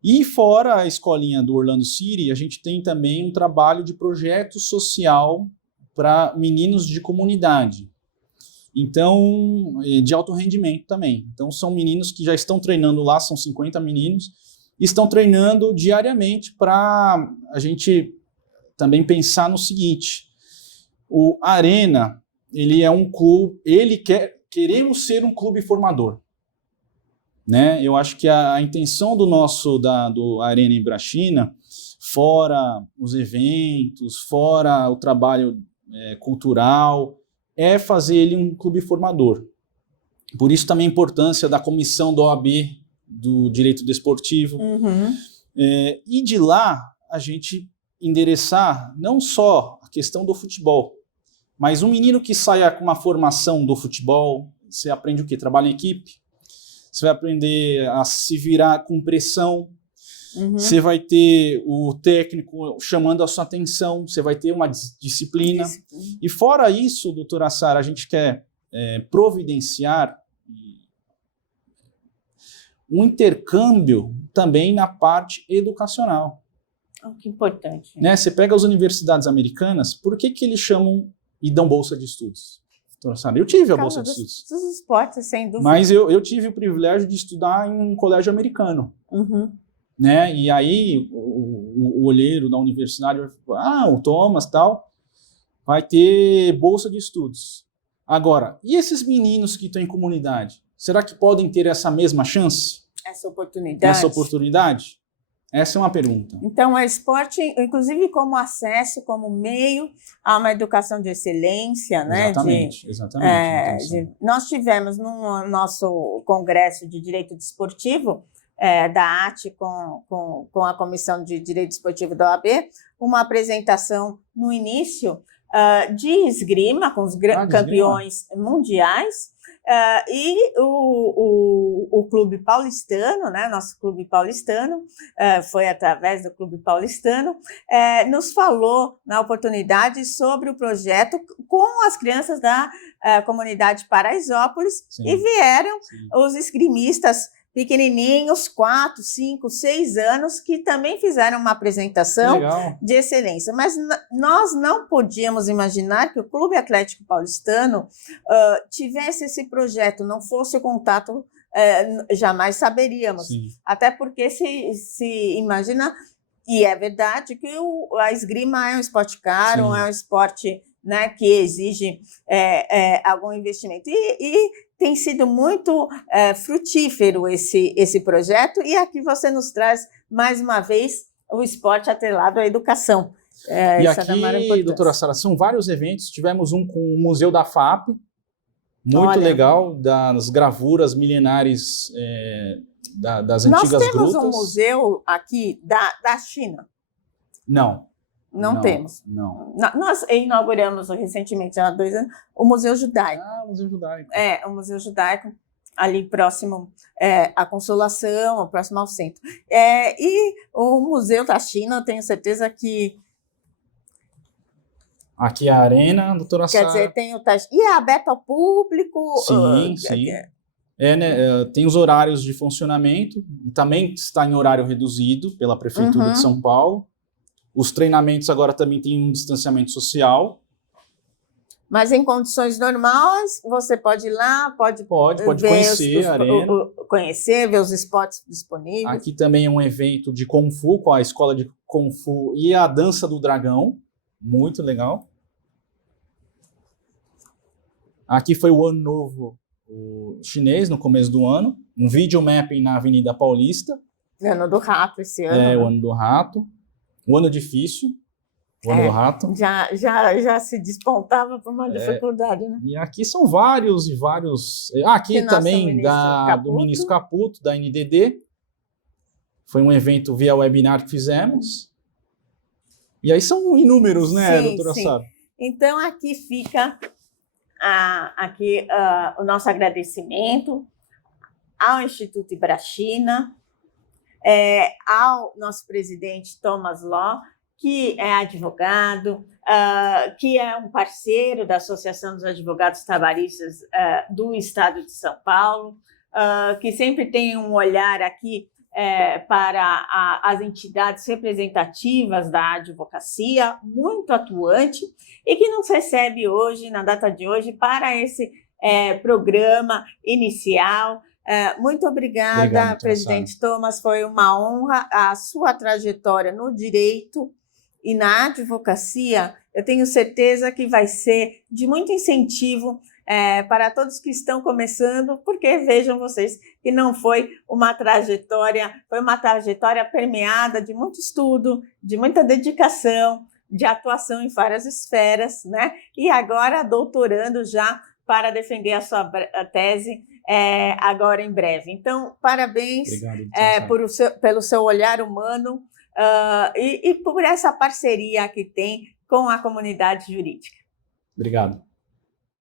E fora a escolinha do Orlando City, a gente tem também um trabalho de projeto social para meninos de comunidade. Então, de alto rendimento também. Então, são meninos que já estão treinando lá, são 50 meninos, e estão treinando diariamente para a gente também pensar no seguinte: o Arena, ele é um clube, queremos ser um clube formador. Né? Eu acho que a intenção do Arena Embrachina, fora os eventos, fora o trabalho cultural, é fazer ele um clube formador. Por isso também a importância da comissão da OAB do Direito Desportivo. E de lá a gente endereçar não só a questão do futebol, mas um menino que saia com uma formação do futebol, você aprende o quê? Trabalho em equipe, você vai aprender a se virar com pressão, você vai ter o técnico chamando a sua atenção, você vai ter uma disciplina. E fora isso, doutora Sara, a gente quer providenciar um intercâmbio também na parte educacional. Que importante. Né? Você pega as universidades americanas, por que eles chamam e dão bolsa de estudos? Eu tive a bolsa de estudos. Dos esportes, sem dúvida. Mas eu tive o privilégio de estudar em um colégio americano. Né? E aí o olheiro da universidade vai falar, o Thomas tal, vai ter bolsa de estudos. Agora, e esses meninos que estão em comunidade? Será que podem ter essa mesma chance? Essa oportunidade? Essa é uma pergunta. Então, o esporte, inclusive como acesso, como meio a uma educação de excelência, né? Exatamente. Nós tivemos no nosso congresso de Direito Desportivo, da AT com a Comissão de Direito Desportivo da OAB, uma apresentação no início de esgrima, com os campeões mundiais, e o Clube Paulistano, né, nosso Clube Paulistano, foi através do Clube Paulistano, nos falou na oportunidade sobre o projeto com as crianças da comunidade Paraisópolis. Sim. E vieram os esgrimistas pequenininhos, 4, 5, 6 anos, que também fizeram uma apresentação de excelência. Mas nós não podíamos imaginar que o Clube Atlético Paulistano tivesse esse projeto, não fosse o contato, jamais saberíamos. Sim. Até porque se imagina, e é verdade, que a esgrima é um esporte caro, sim, é um esporte, né, que exige algum investimento. E tem sido muito frutífero esse projeto, e aqui você nos traz, mais uma vez, o esporte atrelado à educação. E aqui, doutora Sara, são vários eventos. Tivemos um com o Museu da FAP, muito legal, das gravuras milenares das antigas grutas. Nós temos um museu aqui da China? Não temos. Não. Nós inauguramos recentemente, há 2 anos, o Museu Judaico. O Museu Judaico. O Museu Judaico, ali próximo à Consolação, próximo ao centro. E o Museu da China, eu tenho certeza que... Aqui é a Arena, doutora Sara. Quer dizer, tem o... E é aberto ao público? Sim. Tem os horários de funcionamento, e também está em horário reduzido pela Prefeitura de São Paulo. Os treinamentos agora também têm um distanciamento social. Mas em condições normais, você pode ir lá, pode conhecer a arena. Conhecer, ver os esportes disponíveis. Aqui também é um evento de Kung Fu, com a escola de Kung Fu e a dança do dragão. Muito legal. Aqui foi o Ano Novo chinês, no começo do ano. Um video mapping na Avenida Paulista. Ano do Rato esse ano. O Ano do Rato. O ano difícil, o ano do rato. Já se despontava por uma dificuldade, né? E aqui são vários. Aqui também do ministro Caputo, da NDD. Foi um evento via webinar que fizemos. E aí são inúmeros, né, doutora Sara? Então, aqui fica o nosso agradecimento ao Instituto Ibrachina, ao nosso presidente Thomas Law, que é advogado, que é um parceiro da Associação dos Advogados Trabalhistas do Estado de São Paulo, que sempre tem um olhar aqui para as entidades representativas da advocacia, muito atuante, e que nos recebe hoje, na data de hoje, para esse programa inicial. Muito obrigada, presidente Thomas, foi uma honra. A sua trajetória no direito e na advocacia, eu tenho certeza que vai ser de muito incentivo para todos que estão começando, porque vejam vocês que não foi uma trajetória, foi uma trajetória permeada de muito estudo, de muita dedicação, de atuação em várias esferas, né? E agora doutorando já para defender a sua tese agora em breve. Então, parabéns pelo seu olhar humano e por essa parceria que tem com a comunidade jurídica. Obrigado.